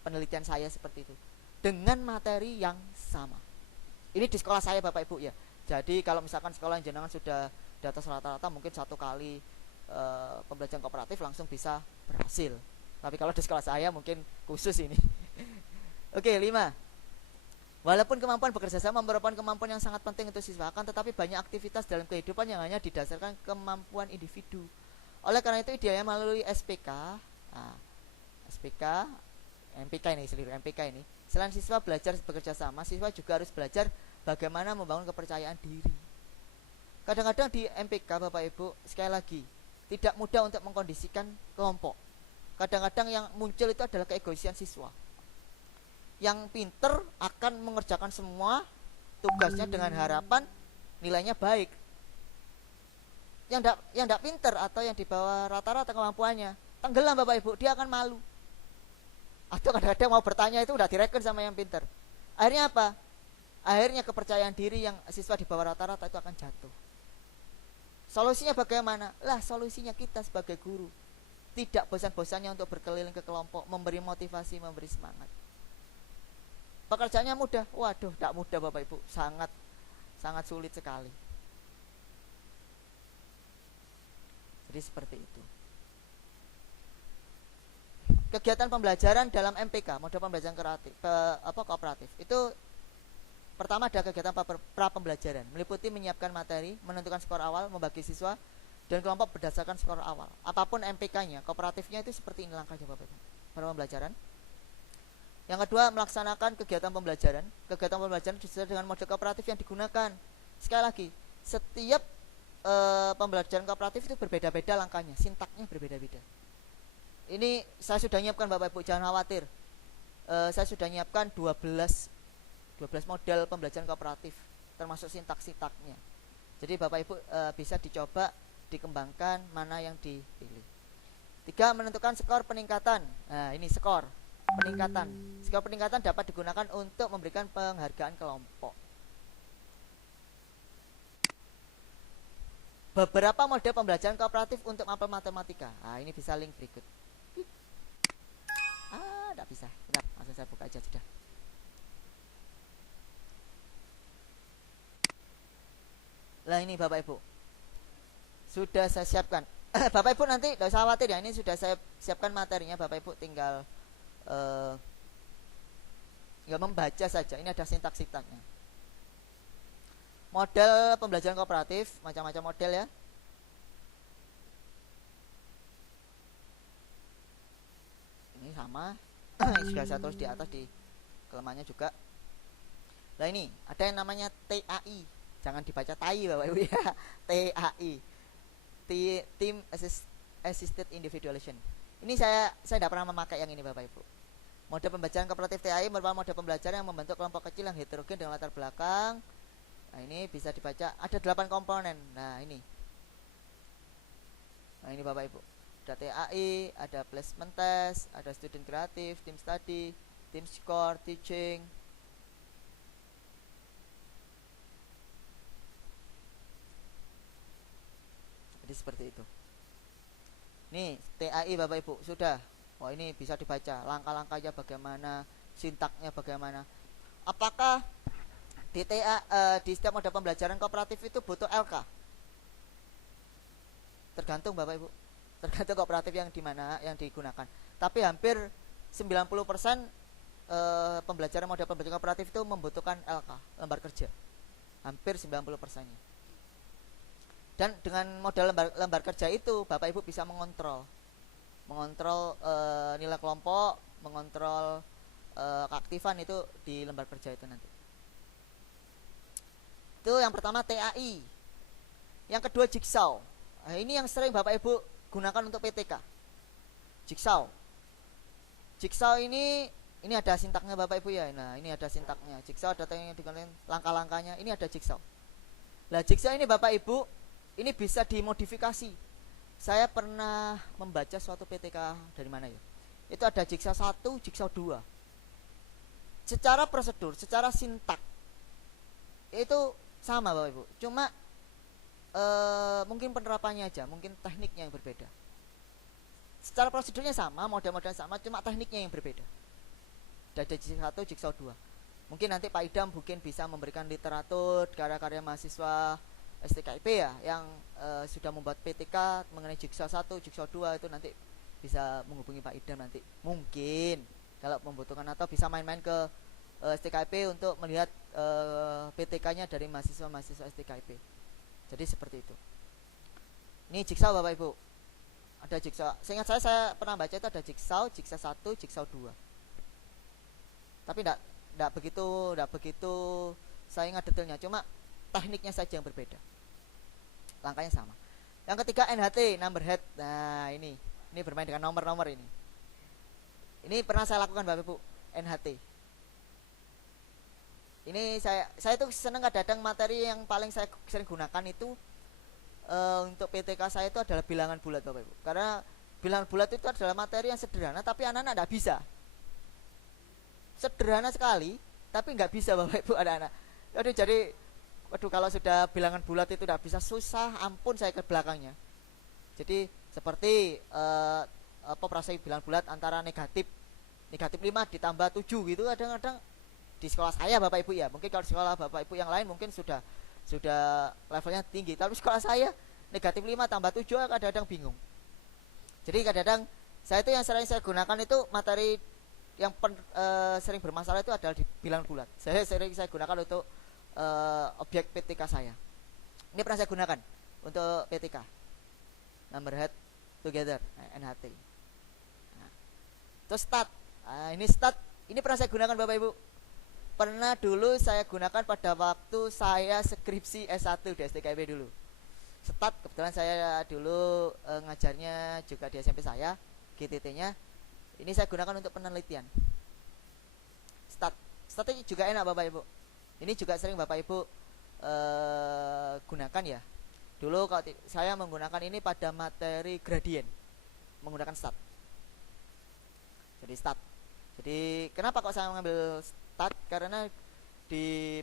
penelitian saya seperti itu dengan materi yang sama. Ini di sekolah saya Bapak Ibu ya. Jadi kalau misalkan sekolah jenengan sudah di atas rata-rata, mungkin 1 kali pembelajaran kooperatif langsung bisa berhasil. Tapi kalau di sekolah saya mungkin khusus ini. Oke, 5. Walaupun kemampuan bekerja sama merupakan kemampuan yang sangat penting untuk siswa, akan tetapi banyak aktivitas dalam kehidupan yang hanya didasarkan kemampuan individu. Oleh karena itu idealnya melalui SPK, SPK, MPK ini seluruh MPK ini. Selain siswa belajar bekerja sama, siswa juga harus belajar bagaimana membangun kepercayaan diri. Kadang-kadang di MPK Bapak Ibu, sekali lagi, tidak mudah untuk mengkondisikan kelompok. Kadang-kadang yang muncul itu adalah keegoisan siswa. Yang pinter akan mengerjakan semua tugasnya dengan harapan nilainya baik. Yang tidak pinter atau yang di bawah rata-rata kemampuannya, tenggelam Bapak Ibu, dia akan malu. Atau kadang-kadang mau bertanya itu udah direken sama yang pinter. Akhirnya apa? Akhirnya kepercayaan diri yang siswa di bawah rata-rata itu akan jatuh. Solusinya bagaimana? Lah solusinya kita sebagai guru tidak bosan-bosannya untuk berkeliling ke kelompok, memberi motivasi, memberi semangat. Pekerjaannya mudah? Waduh, tidak mudah Bapak Ibu, sangat sulit sekali. Jadi seperti itu. Kegiatan pembelajaran dalam MPK, model pembelajaran kooperatif. Itu pertama ada kegiatan pra pembelajaran, meliputi menyiapkan materi, menentukan skor awal, membagi siswa dan kelompok berdasarkan skor awal. Apapun MPK-nya, kooperatifnya itu seperti ini langkahnya Bapak Ibu. Pra pembelajaran. Yang kedua, melaksanakan kegiatan pembelajaran. Kegiatan pembelajaran sesuai dengan model kooperatif yang digunakan. Sekali lagi, setiap pembelajaran kooperatif itu berbeda-beda langkahnya, sintaknya berbeda-beda. Ini saya sudah nyiapkan Bapak Ibu, jangan khawatir. Saya sudah nyiapkan 12 model pembelajaran kooperatif, termasuk sintak-sintaknya. Jadi Bapak Ibu bisa dicoba, dikembangkan mana yang dipilih. 3, menentukan skor peningkatan. Nah, ini skor peningkatan. Skor peningkatan dapat digunakan untuk memberikan penghargaan kelompok. Beberapa model pembelajaran kooperatif untuk mapel matematika. Nah, ini bisa link berikut. Tidak bisa. Bentar, langsung saya buka aja sudah. Nah, ini Bapak Ibu. Sudah saya siapkan. Bapak Ibu nanti tidak usah khawatir ya, ini sudah saya siapkan materinya. Bapak Ibu tinggal membaca saja. Ini ada sintak-sintaknya. Model pembelajaran kooperatif, macam-macam model ya. Ini sama. Sudah saya tulis di atas di kelemahannya juga. Nah ini ada yang namanya TAI. Jangan dibaca TAI Bapak Ibu ya. TAI. Team Assisted Individualization. Ini saya tidak pernah memakai yang ini Bapak Ibu. Model pembelajaran kooperatif TAI merupakan model pembelajaran yang membentuk kelompok kecil yang heterogen dengan latar belakang. Nah ini bisa dibaca, ada 8 komponen. Nah ini Bapak Ibu, ada TAI, ada placement test, ada student kreatif, team study, team score, teaching. Jadi seperti itu. Nih TAI Bapak Ibu sudah. Oh ini bisa dibaca langkah-langkahnya bagaimana, sintaknya bagaimana. Apakah di setiap model pembelajaran kooperatif itu butuh LK? Tergantung Bapak Ibu, tergantung kooperatif yang di mana yang digunakan. Tapi hampir 90% pembelajaran model pembelajaran kooperatif itu membutuhkan LK, lembar kerja. Hampir 90%-nya. Dan dengan model lembar kerja itu Bapak Ibu bisa mengontrol nilai kelompok, mengontrol keaktifan itu di lembar kerja itu nanti. Itu yang pertama TAI. Yang kedua Jigsaw. Nah, ini yang sering Bapak Ibu gunakan untuk PTK. Jigsaw. Jigsaw ini ada sintaknya Bapak Ibu ya. Nah, ini ada sintaknya. Jigsaw ada yang digunakan langkah-langkahnya. Ini ada Jigsaw. Lah Jigsaw ini Bapak Ibu ini bisa dimodifikasi. Saya pernah membaca suatu PTK dari mana ya? Itu ada Jigsaw 1, Jigsaw 2. Secara prosedur, secara sintak itu sama Bapak Ibu. Cuma mungkin penerapannya aja, mungkin tekniknya yang berbeda. Secara prosedurnya sama, model-model sama, cuma tekniknya yang berbeda. Ada jigsaw 1, jigsaw 2. Mungkin nanti Pak Idam mungkin bisa memberikan literatur karya-karya mahasiswa STKIP ya, yang sudah membuat PTK mengenai jigsaw 1, jigsaw 2, itu nanti bisa menghubungi Pak Idam nanti. Mungkin kalau membutuhkan, atau bisa main-main ke STKIP untuk melihat PTK-nya dari mahasiswa-mahasiswa STKIP. Jadi seperti itu. Ini jigsaw Bapak Ibu. Ada jigsaw. Seingat saya pernah baca itu ada jigsaw 1, jigsaw 2. Tapi enggak begitu saya ingat detailnya, cuma tekniknya saja yang berbeda. Langkahnya sama. Yang ketiga NHT, number head. Nah, ini bermain dengan nomor-nomor ini. Ini pernah saya lakukan Bapak Ibu, NHT. Ini saya tuh seneng kadang-kadang materi yang paling saya sering gunakan itu untuk PTK saya itu adalah bilangan bulat Bapak Ibu. Karena bilangan bulat itu adalah materi yang sederhana tapi anak-anak enggak bisa. Sederhana sekali tapi enggak bisa Bapak Ibu anak-anak. Waduh kalau sudah bilangan bulat itu enggak bisa, susah ampun saya ke belakangnya. Jadi seperti operasi bilangan bulat antara negatif 5 ditambah 7 gitu, kadang-kadang di sekolah saya Bapak Ibu ya, mungkin kalau di sekolah Bapak Ibu yang lain mungkin sudah levelnya tinggi, tapi sekolah saya negatif 5 tambah 7 kadang-kadang bingung. Jadi kadang-kadang saya itu yang sering saya gunakan itu materi yang sering bermasalah itu adalah di bilangan bulat. Saya gunakan untuk objek PTK saya. Ini pernah saya gunakan untuk PTK, number head together, NHT. Nah, terus stat. Nah, ini pernah saya gunakan Bapak Ibu. Pernah dulu saya gunakan pada waktu saya skripsi S1 di STKIP dulu. Stat, kebetulan saya dulu ngajarnya juga di SMP saya, GTT-nya. Ini saya gunakan untuk penelitian. Statnya juga enak Bapak Ibu. Ini juga sering Bapak Ibu gunakan ya. Dulu kalau saya menggunakan ini pada materi gradien, menggunakan stat. Jadi kenapa kok saya mengambil stat? Karena di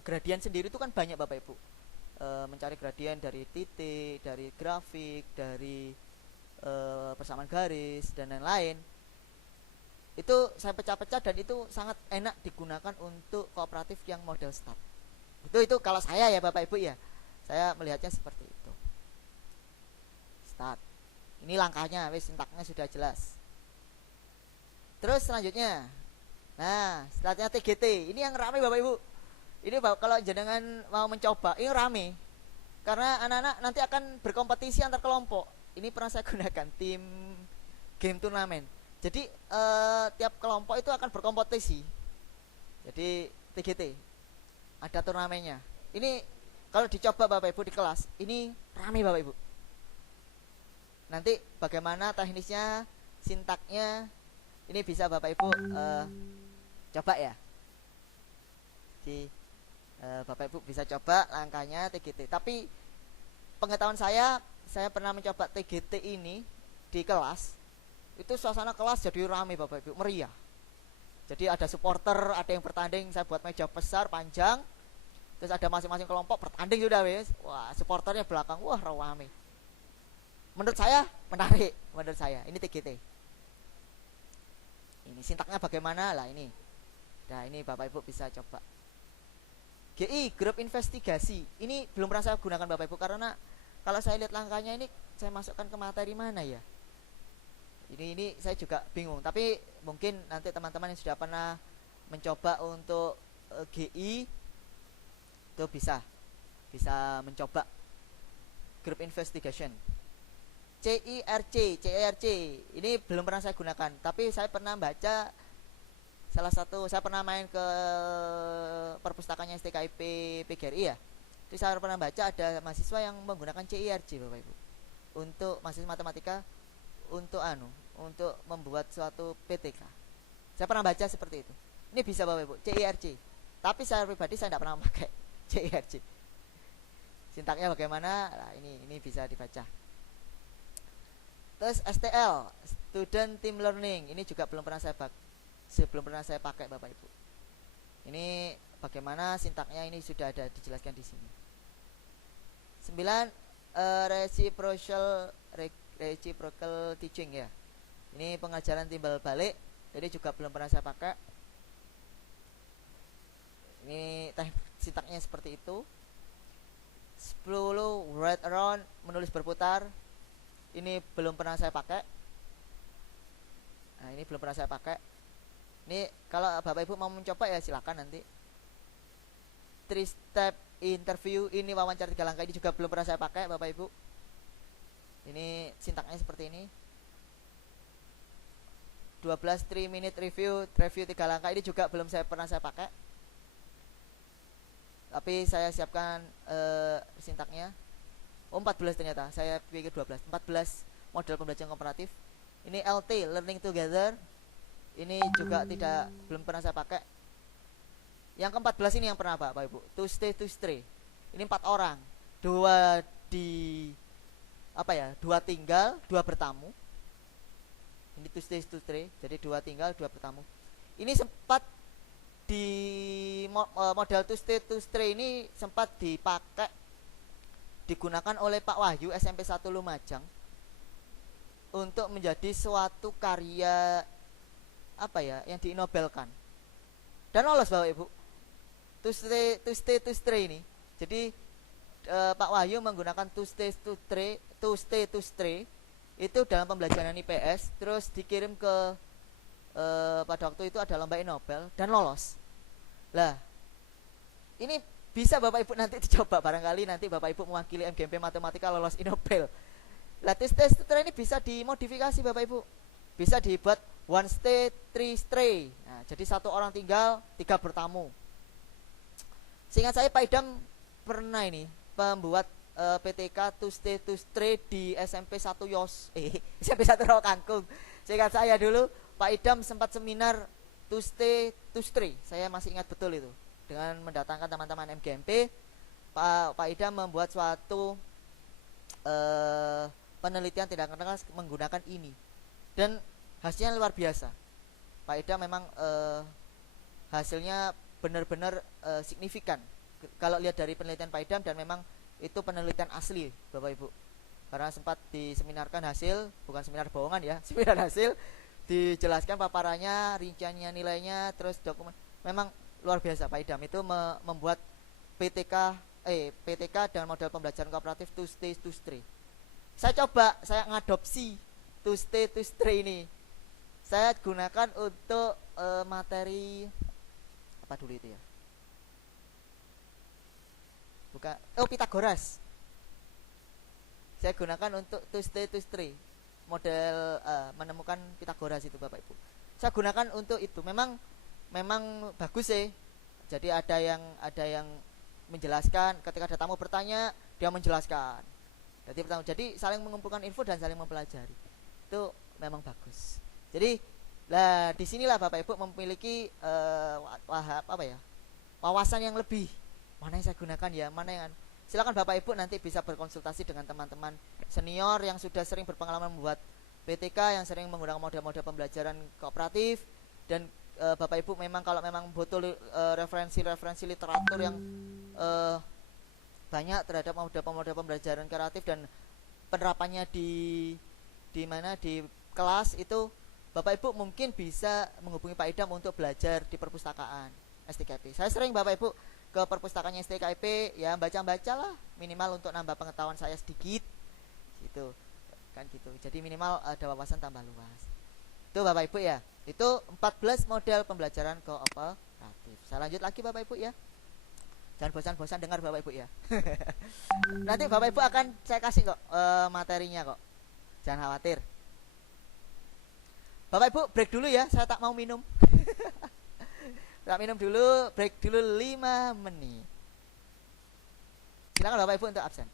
gradien sendiri itu kan banyak Bapak Ibu. Mencari gradien dari titik, dari grafik, dari persamaan garis dan lain-lain. Itu saya pecah-pecah dan itu sangat enak digunakan untuk kooperatif yang model stat. Itu kalau saya ya Bapak Ibu ya. Saya melihatnya seperti itu. Stat. Ini langkahnya, sintaknya sudah jelas. Terus selanjutnya, nah selanjutnya TGT. Ini yang ramai Bapak Ibu. Ini kalau jenengan mau mencoba, ini ramai. Karena anak-anak nanti akan berkompetisi antar kelompok. Ini pernah saya gunakan tim game turnamen. Jadi tiap kelompok itu akan berkompetisi. Jadi TGT ada turnamennya. Ini kalau dicoba Bapak Ibu di kelas, ini ramai Bapak Ibu. Nanti bagaimana teknisnya, sintaknya, ini bisa Bapak Ibu coba ya. Jadi Bapak Ibu bisa coba langkahnya TGT. Tapi pengetahuan saya pernah mencoba TGT ini di kelas. Itu suasana kelas jadi ramai Bapak Ibu, meriah. Jadi ada supporter, ada yang bertanding, saya buat meja besar panjang. Terus ada masing-masing kelompok bertanding sudah wes. Wah, supporternya belakang, wah ramai. Menurut saya menarik, menurut saya. Ini TGT. Ini sintaknya bagaimana lah ini. Nah, ini Bapak Ibu bisa coba. GI, grup investigasi. Ini belum pernah saya gunakan Bapak Ibu karena kalau saya lihat langkahnya ini saya masukkan ke materi mana ya. Ini saya juga bingung. Tapi mungkin nanti teman-teman yang sudah pernah mencoba untuk GI itu bisa mencoba group investigation. CIRC ini belum pernah saya gunakan, tapi saya pernah baca saya pernah main ke perpustakaannya STKIP PGRI ya. Jadi saya pernah baca ada mahasiswa yang menggunakan CIRC Bapak Ibu untuk mahasiswa matematika untuk membuat suatu PTK. Saya pernah baca seperti itu. Ini bisa Bapak Ibu, CIRC. Tapi saya pribadi saya tidak pernah pakai CIRC. Sintaknya bagaimana? Nah, ini bisa dibaca. Terus STL, Student Team Learning. Ini juga belum pernah saya pakai Bapak Ibu. Ini bagaimana sintaknya, ini sudah ada dijelaskan di sini. 9 reciprocal teaching ya. Ini pengajaran timbal balik, jadi juga belum pernah saya pakai. Ini sintaknya seperti itu. 10 write around, menulis berputar. Ini belum pernah saya pakai. Nah, ini belum pernah saya pakai. Ini kalau Bapak Ibu mau mencoba ya silakan nanti. 3 step interview, ini wawancara 3 langkah, ini juga belum pernah saya pakai Bapak Ibu. Ini sintaknya seperti ini. 12 3 minute review 3 langkah, ini juga belum pernah saya pakai. Tapi saya siapkan sintaknya. 14 ternyata. Saya pikir 12. 14 model pembelajaran komparatif. Ini LT, learning together. Ini juga belum pernah saya pakai. Yang ke-14 ini yang pernah Bapak Ibu. To stay to stray. Ini 4 orang. 2 tinggal, 2 bertamu. Ini to stay to stray. Jadi 2 tinggal, 2 bertamu. Ini sempat di model to stay to stray ini sempat digunakan oleh Pak Wahyu SMP 1 Lumajang untuk menjadi suatu karya yang diinobelkan dan lolos Bapak Ibu. To stay to stray ini. Jadi Pak Wahyu menggunakan to stay to stray itu dalam pembelajaran IPS, terus dikirim ke pada waktu itu ada lomba Nobel dan lolos. Lah, ini bisa Bapak Ibu nanti dicoba, barangkali nanti Bapak Ibu mewakili MGMP Matematika lolos Nobel. Lah, tes ini bisa dimodifikasi Bapak Ibu. Bisa dibuat 1 stay 3 stray. Nah, jadi 1 orang tinggal, 3 bertamu. Seingat saya Pak Idam pernah ini membuat PTK to stay to stray di SMP 1 SMP 1 Rawakangkung. Seingat saya dulu Pak Idam sempat seminar to stay to stray. Saya masih ingat betul itu. Dengan mendatangkan teman-teman MGMP, Pak Idam membuat suatu penelitian tindakan keras menggunakan ini. Dan hasilnya luar biasa. Pak Idam memang hasilnya benar-benar signifikan. Kalau lihat dari penelitian Pak Idam, dan memang itu penelitian asli Bapak Ibu. Karena sempat diseminarkan hasil, bukan seminar bohongan ya, seminar hasil, dijelaskan paparannya, rinciannya, nilainya, terus dokumen. Memang luar biasa Pak Idam itu membuat PTK dan model pembelajaran kooperatif to stay to stray. Saya ngadopsi to stay to stray ini. Saya gunakan untuk materi apa dulu itu ya? Bukan, Pythagoras. Saya gunakan untuk to stay to stray. Model menemukan Pythagoras itu Bapak Ibu. Saya gunakan untuk itu. Memang bagus sih. Jadi ada yang menjelaskan, ketika ada tamu bertanya, dia menjelaskan. Jadi saling mengumpulkan info dan saling mempelajari. Itu memang bagus. Jadi disinilah Bapak Ibu memiliki wawasan yang lebih. Mana yang saya gunakan ya, mana yang silakan Bapak Ibu nanti bisa berkonsultasi dengan teman-teman senior yang sudah sering berpengalaman membuat PTK, yang sering menggunakan model-model pembelajaran kooperatif. Dan Bapak Ibu memang kalau memang butuh referensi literatur yang banyak terhadap model pembelajaran kreatif dan penerapannya di kelas itu, Bapak Ibu mungkin bisa menghubungi Pak Idam untuk belajar di perpustakaan STKP. Saya sering Bapak Ibu ke perpustakaannya STKP ya, baca-bacalah minimal untuk nambah pengetahuan saya sedikit gitu kan gitu. Jadi minimal ada wawasan tambah luas. Itu Bapak Ibu ya. Itu 14 model pembelajaran kooperatif. Saya lanjut lagi Bapak Ibu ya. Jangan bosan-bosan dengar Bapak Ibu ya. Nanti Bapak Ibu akan saya kasih kok materinya kok. Jangan khawatir. Bapak Ibu break dulu ya, saya tak mau minum. Tak minum dulu, break dulu 5 menit. Silakan Bapak Ibu untuk absen.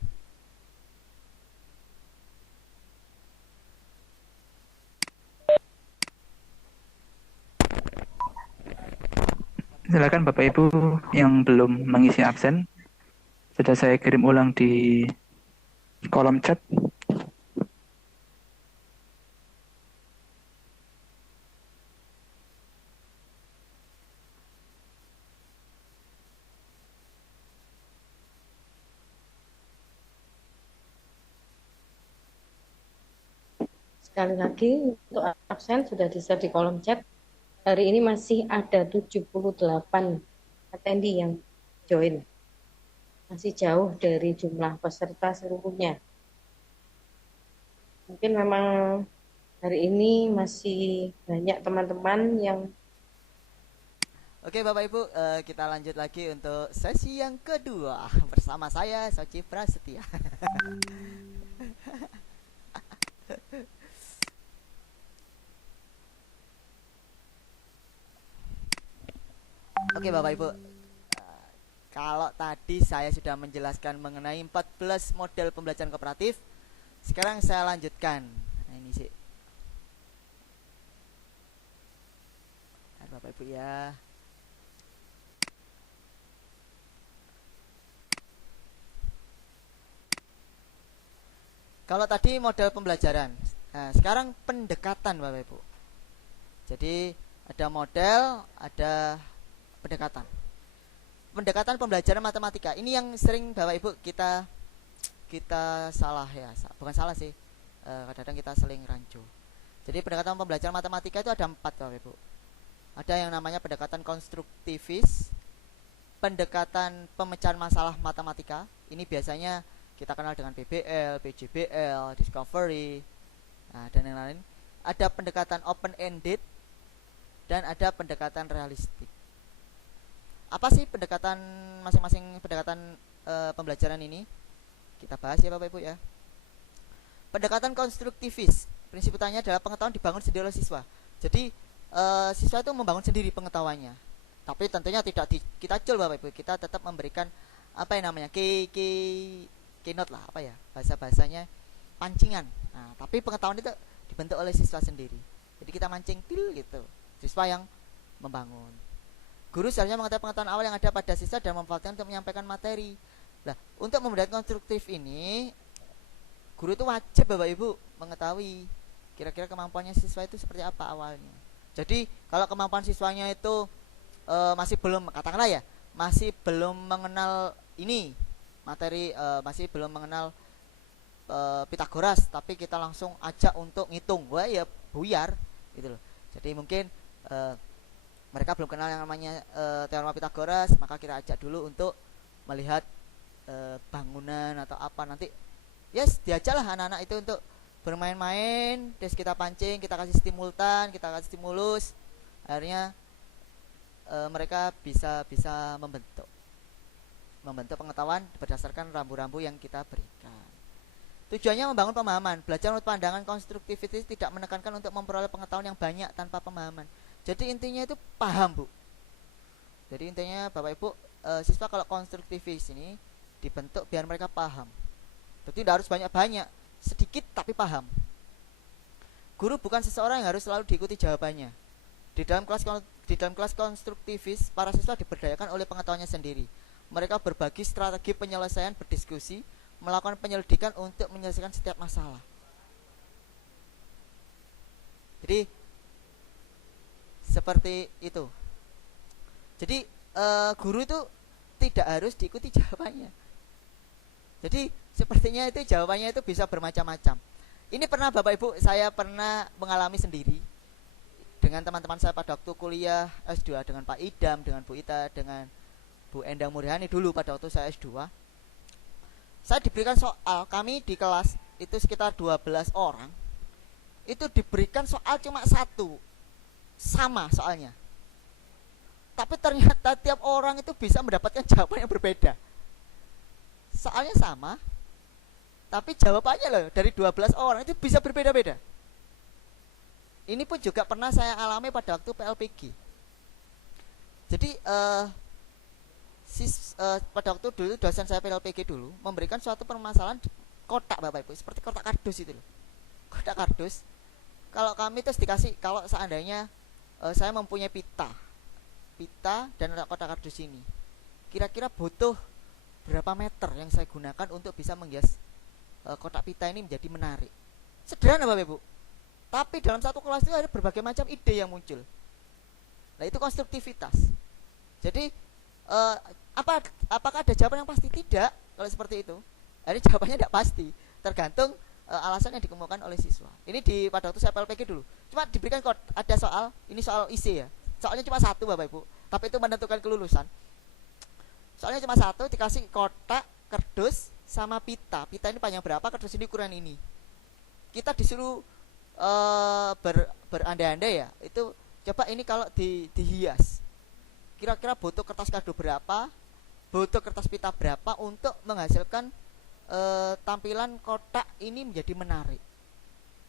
Silakan Bapak Ibu yang belum mengisi absen, sudah saya kirim ulang di kolom chat. Sekali lagi untuk absen sudah di-share di kolom chat. Hari ini masih ada 78 attendee yang join. Masih jauh dari jumlah peserta seluruhnya. Mungkin memang hari ini masih banyak teman-teman yang Oke Bapak Ibu, kita lanjut lagi untuk sesi yang kedua bersama saya Soci Prasetya. Oke Bapak Ibu, kalau tadi saya sudah menjelaskan mengenai 14 model pembelajaran kooperatif, sekarang saya lanjutkan. Nah ini sih, Bapak Ibu ya. Kalau tadi model pembelajaran, nah sekarang pendekatan Bapak Ibu. Jadi ada model, ada pendekatan. Pendekatan pembelajaran matematika. Ini yang sering Bapak Ibu kita salah ya, bukan salah sih. Kadang-kadang kita sering rancu. Jadi pendekatan pembelajaran matematika itu ada 4 Bapak Ibu. Ada yang namanya pendekatan konstruktivis, pendekatan pemecahan masalah matematika. Ini biasanya kita kenal dengan PBL, PJBL, Discovery, dan yang lain. Ada pendekatan open-ended dan ada pendekatan realistik. Apa sih pendekatan masing-masing pendekatan pembelajaran ini? Kita bahas ya Bapak Ibu ya. Pendekatan konstruktivis, prinsip utamanya adalah pengetahuan dibangun sendiri oleh siswa. Jadi siswa itu membangun sendiri pengetahuannya. Tapi tentunya tidak kita cul Bapak Ibu. Kita tetap memberikan apa yang namanya keynote lah, apa ya bahasanya pancingan. Nah, tapi pengetahuan itu dibentuk oleh siswa sendiri. Jadi kita mancing gitu, siswa yang membangun. Guru seharusnya mengetahui pengetahuan awal yang ada pada siswa dan memanfaatkan untuk menyampaikan materi. Nah, untuk memberikan konstruktif ini, guru itu wajib Bapak Ibu mengetahui kira-kira kemampuannya siswa itu seperti apa awalnya. Jadi kalau kemampuan siswanya itu masih belum, katakanlah ya, masih belum mengenal ini materi, masih belum mengenal Pitagoras, tapi kita langsung ajak untuk ngitung, wah ya buyar gitu loh. Jadi mungkin mereka belum kenal yang namanya teorema Pitagoras, maka kita ajak dulu untuk melihat bangunan atau apa, nanti yes diajaklah anak-anak itu untuk bermain-main, terus kita pancing, kita kasih stimultan, kita kasih stimulus, akhirnya mereka bisa membentuk pengetahuan berdasarkan rambu-rambu yang kita berikan. Tujuannya membangun pemahaman. Belajar menurut pandangan konstruktivitis tidak menekankan untuk memperoleh pengetahuan yang banyak tanpa pemahaman. Jadi intinya itu paham Bu. Jadi intinya Bapak Ibu, siswa kalau konstruktivis ini dibentuk biar mereka paham. Jadi tidak harus banyak-banyak, sedikit tapi paham. Guru bukan seseorang yang harus selalu diikuti jawabannya. Di dalam kelas konstruktivis, para siswa diberdayakan oleh pengetahuannya sendiri. Mereka berbagi strategi penyelesaian, berdiskusi, melakukan penyelidikan untuk menyelesaikan setiap masalah. Jadi seperti itu. Jadi guru itu tidak harus diikuti jawabannya. Jadi sepertinya itu jawabannya itu bisa bermacam-macam. Ini pernah Bapak Ibu, saya pernah mengalami sendiri dengan teman-teman saya pada waktu kuliah S2, dengan Pak Idam, dengan Bu Ita, dengan Bu Endang Muriani dulu pada waktu saya S2. Saya diberikan soal, kami di kelas itu sekitar 12 orang. Itu diberikan soal cuma satu. Sama soalnya. Tapi ternyata tiap orang itu bisa mendapatkan jawaban yang berbeda. Soalnya sama, tapi jawabannya loh dari 12 orang itu bisa berbeda-beda. Ini pun juga pernah saya alami pada waktu PLPG. Jadi pada waktu dulu dosen saya PLPG dulu memberikan suatu permasalahan kotak Bapak Ibu, seperti kotak kardus itu loh. Kotak kardus. Kalau kami terus dikasih, kalau seandainya saya mempunyai pita dan kotak kardus ini, kira-kira butuh berapa meter yang saya gunakan untuk bisa menghias kotak pita ini menjadi menarik. Sederhana Bapak Ibu, tapi dalam satu kelas itu ada berbagai macam ide yang muncul. Nah itu konstruktivitas. Jadi apakah ada jawaban yang pasti? Tidak. Kalau seperti itu, jadi jawabannya tidak pasti, tergantung alasan yang dikemukakan oleh siswa. Ini pada waktu saya PLPG dulu. Cuma diberikan ada soal, ini soal IC ya. Soalnya cuma satu Bapak Ibu, tapi itu menentukan kelulusan. Soalnya cuma satu, dikasih kotak, kardus, sama pita. Pita ini panjang berapa, kardus ini ukuran ini. Kita disuruh berandai-andai ya. Itu coba ini kalau dihias, kira-kira butuh kertas kado berapa, butuh kertas pita berapa untuk menghasilkan tampilan kotak ini menjadi menarik.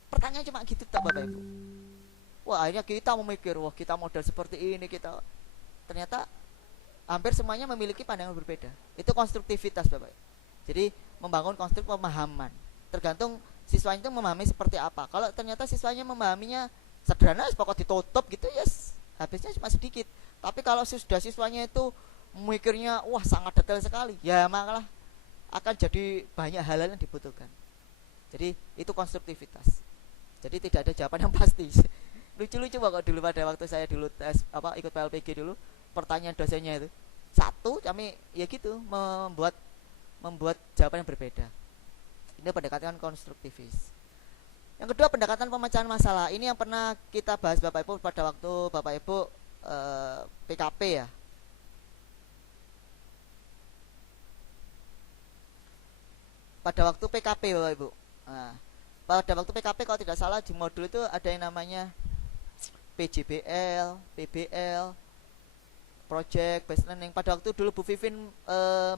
Pertanyaan cuma gitu tak Bapak Ibu. Wah akhirnya kita memikir, wah kita model seperti ini, kita ternyata hampir semuanya memiliki pandangan berbeda. Itu konstruktivitas Bapak. Jadi membangun konstruk pemahaman. Tergantung siswanya itu memahami seperti apa. Kalau ternyata siswanya memahaminya sederhana, pokok ditutup gitu, yes, habisnya cuma sedikit. Tapi kalau sudah siswanya itu memikirnya wah sangat detail sekali, ya malah akan jadi banyak hal-hal yang dibutuhkan. Jadi itu konstruktivitas. Jadi tidak ada jawaban yang pasti. Lucu-lucu kok dulu pada waktu saya dulu tes ikut PLPG dulu, pertanyaan dosennya itu satu, kami ya gitu membuat jawaban yang berbeda. Ini pendekatan konstruktivis. Yang kedua pendekatan pemecahan masalah. Ini yang pernah kita bahas Bapak Ibu pada waktu Bapak Ibu PKP ya. Pada waktu PKP Bapak Ibu. Nah, pada waktu PKP kalau tidak salah di modul itu ada yang namanya PJBL, PBL, Project Based Learning. Pada waktu dulu Bu Vivin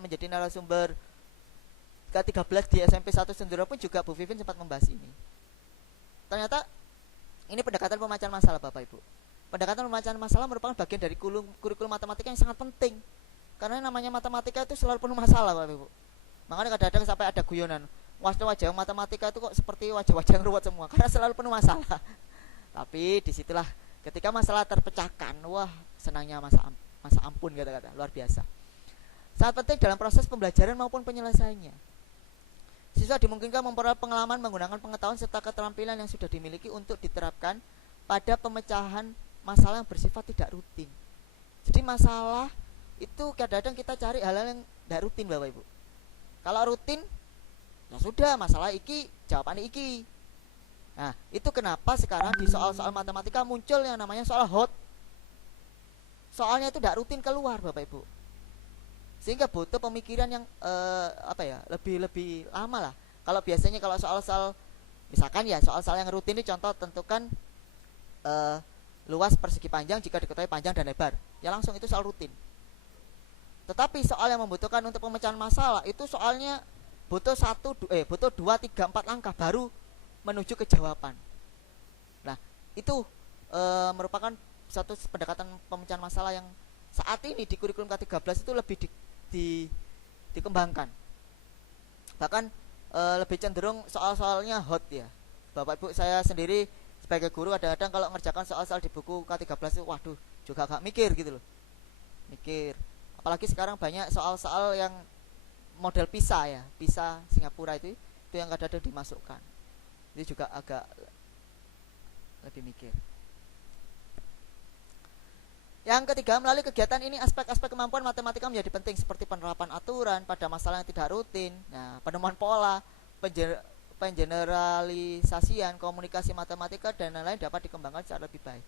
menjadi narasumber K13 di SMP 1 Senduro pun juga Bu Vivin sempat membahas ini. Ternyata ini pendekatan pemecahan masalah Bapak Ibu. Pendekatan pemecahan masalah merupakan bagian dari kurikulum matematika yang sangat penting. Karena namanya matematika itu selalu penuh masalah Bapak Ibu. Makanya kadang-kadang sampai ada guyonan, wajah-wajah matematika itu kok seperti wajah-wajah yang ruwet semua, karena selalu penuh masalah. Tapi disitulah ketika masalah terpecahkan, wah senangnya masa ampun kata-kata, luar biasa. Sangat penting dalam proses pembelajaran maupun penyelesaiannya. Siswa dimungkinkan memperoleh pengalaman menggunakan pengetahuan serta keterampilan yang sudah dimiliki untuk diterapkan pada pemecahan masalah yang bersifat tidak rutin. Jadi masalah itu kadang-kadang kita cari hal-hal yang tidak rutin Bapak Ibu. Kalau rutin, ya sudah masalah iki, jawabannya iki. Nah, itu kenapa sekarang di soal-soal matematika muncul yang namanya soal hot. Soalnya itu tidak rutin keluar Bapak Ibu. Sehingga butuh pemikiran yang lebih lama lah. Kalau biasanya kalau soal-soal misalkan ya soal-soal yang rutin ini contoh tentukan luas persegi panjang jika diketahui panjang dan lebar. Ya langsung itu soal rutin. Tetapi soal yang membutuhkan untuk pemecahan masalah itu soalnya butuh 2, 3, 4 langkah baru menuju ke jawaban. Nah, itu merupakan satu pendekatan pemecahan masalah yang saat ini di kurikulum K13 itu lebih dikembangkan. Bahkan lebih cenderung soal-soalnya hot ya. Bapak Ibu saya sendiri sebagai guru kadang-kadang kalau ngerjakan soal-soal di buku K13 itu waduh juga agak mikir gitu loh. Mikir. Apalagi sekarang banyak soal-soal yang model PISA ya, PISA Singapura itu yang kadang-kadang dimasukkan. Itu juga agak lebih mikir. Yang ketiga, melalui kegiatan ini aspek-aspek kemampuan matematika menjadi penting seperti penerapan aturan pada masalah yang tidak rutin, nah, penemuan pola, pengeneralisasian, komunikasi matematika dan lain-lain dapat dikembangkan secara lebih baik.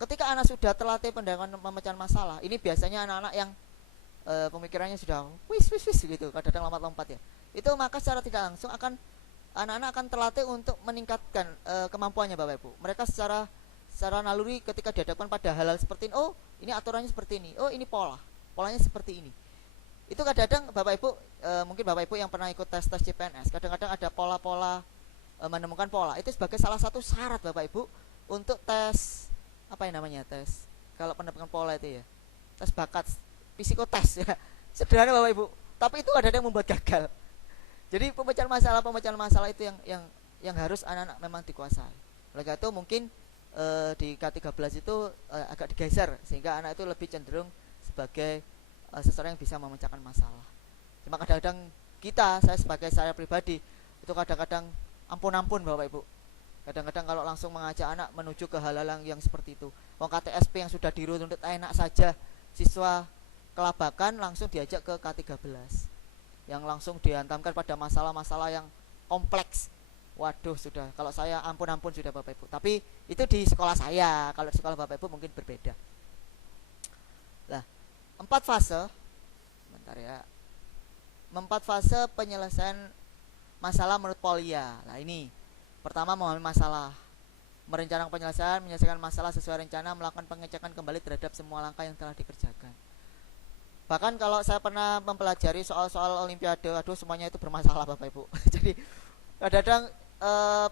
Ketika anak sudah terlatih pendekatan pemecahan masalah, ini biasanya anak-anak yang pemikirannya sudah wis gitu, kadang-kadang lompat-lompat ya. Itu maka secara tidak langsung anak-anak akan terlatih untuk meningkatkan kemampuannya Bapak Ibu. Mereka secara naluri ketika dihadapkan pada hal-hal seperti ini, oh ini aturannya seperti ini, oh ini polanya seperti ini. Itu kadang-kadang Bapak Ibu, mungkin Bapak Ibu yang pernah ikut tes CPNS, kadang-kadang ada pola-pola, menemukan pola. Itu sebagai salah satu syarat Bapak Ibu untuk tes, apa yang namanya tes, kalau penemukan pola itu ya, tes bakat, psikotes ya, sederhana Bapak Ibu. Tapi itu ada yang membuat gagal. Jadi pemecahan masalah itu yang harus anak-anak memang dikuasai. Oleh karena itu mungkin di K13 itu agak digeser sehingga anak itu lebih cenderung sebagai seseorang yang bisa memecahkan masalah. Cuma kadang-kadang saya pribadi itu kadang-kadang ampun Bapak Ibu. Kadang-kadang kalau langsung mengajak anak menuju ke hal-hal yang seperti itu. Wong KTSP yang sudah diruntut enak saja, siswa kelabakan langsung diajak ke K13 yang langsung dihantamkan pada masalah-masalah yang kompleks. Waduh, sudah, kalau saya ampun-ampun sudah Bapak Ibu. Tapi itu di sekolah saya, kalau di sekolah Bapak Ibu mungkin berbeda. Lah, 4 fase, bentar ya. 4 fase penyelesaian masalah menurut Polya. Nah ini, pertama memahami masalah, merencanakan penyelesaian, menyelesaikan masalah sesuai rencana, melakukan pengecekan kembali terhadap semua langkah yang telah dikerjakan. Bahkan kalau saya pernah mempelajari soal-soal olimpiade, aduh semuanya itu bermasalah Bapak Ibu. Jadi kadang-kadang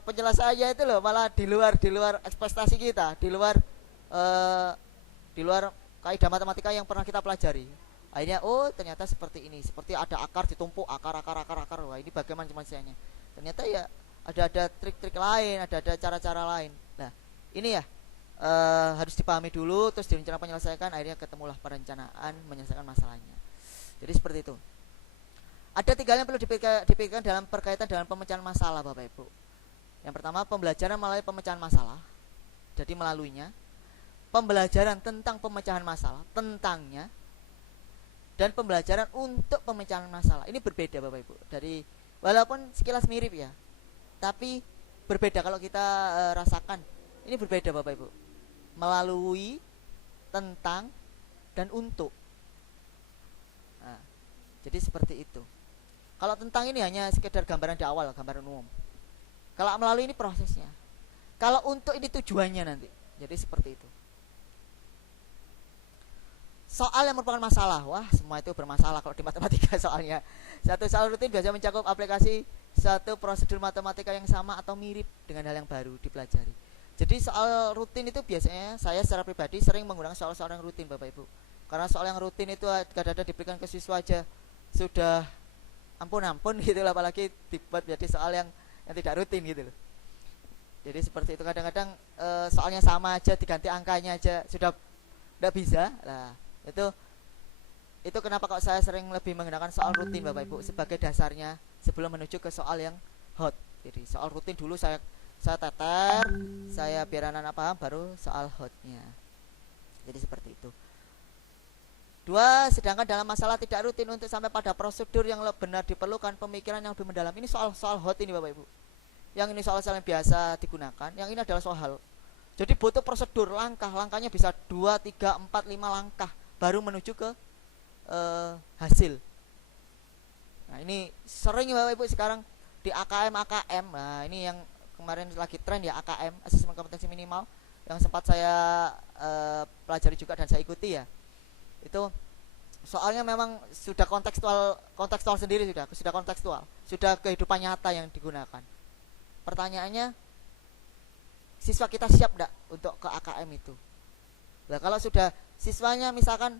penjelasannya itu loh malah di luar ekspektasi kita, di luar kaidah matematika yang pernah kita pelajari. Akhirnya oh ternyata seperti ini, seperti ada akar ditumpuk, akar. Wah ini bagaimana penyelesaiannya? Ternyata ya ada trik-trik lain, ada cara-cara lain. Nah ini ya harus dipahami dulu, terus direncanakan penyelesaikan, akhirnya ketemulah perencanaan menyelesaikan masalahnya. Jadi seperti itu. Ada 3 hal yang perlu dipikirkan dalam berkaitan dengan pemecahan masalah Bapak Ibu. Yang pertama, pembelajaran melalui pemecahan masalah. Jadi melaluinya. Pembelajaran tentang pemecahan masalah, tentangnya. Dan pembelajaran untuk pemecahan masalah. Ini berbeda Bapak Ibu. Dari walaupun sekilas mirip ya, tapi berbeda kalau kita rasakan. Ini berbeda Bapak Ibu. Melalui, tentang, dan untuk. Nah, jadi seperti itu. Kalau tentang ini hanya sekedar gambaran di awal, gambaran umum. Kalau melalui ini prosesnya. Kalau untuk ini tujuannya nanti. Jadi seperti itu. Soal yang merupakan masalah. Wah, semua itu bermasalah kalau di matematika soalnya. Satu soal rutin biasanya mencakup aplikasi satu prosedur matematika yang sama atau mirip dengan hal yang baru dipelajari. Jadi soal rutin itu biasanya saya secara pribadi sering menggunakan soal-soal yang rutin Bapak Ibu. Karena soal yang rutin itu kadang-kadang diberikan ke siswa aja sudah ampun gitu lah, apalagi dibuat jadi soal yang tidak rutin gitu loh. Jadi seperti itu, kadang-kadang soalnya sama aja, diganti angkanya aja sudah tidak bisa. Nah itu kenapa kok saya sering lebih menggunakan soal rutin Bapak Ibu sebagai dasarnya sebelum menuju ke soal yang hot. Jadi soal rutin dulu saya teter, saya biar anak-anak paham, baru soal hotnya. Jadi seperti itu. 2, sedangkan dalam masalah tidak rutin untuk sampai pada prosedur yang benar diperlukan pemikiran yang lebih mendalam. Ini soal hot ini Bapak Ibu. Yang ini soal-soal yang biasa digunakan, yang ini adalah soal. Jadi butuh prosedur, langkahnya bisa 2, 3, 4, 5 langkah baru menuju ke hasil. Nah ini sering Bapak Ibu sekarang di AKM. Nah ini yang kemarin lagi tren ya, AKM, asesmen kompetensi minimal, yang sempat saya pelajari juga dan saya ikuti ya. Itu soalnya memang sudah kontekstual sendiri, sudah kontekstual, sudah kehidupan nyata yang digunakan. Pertanyaannya, siswa kita siap enggak untuk ke AKM itu? Nah, kalau sudah siswanya misalkan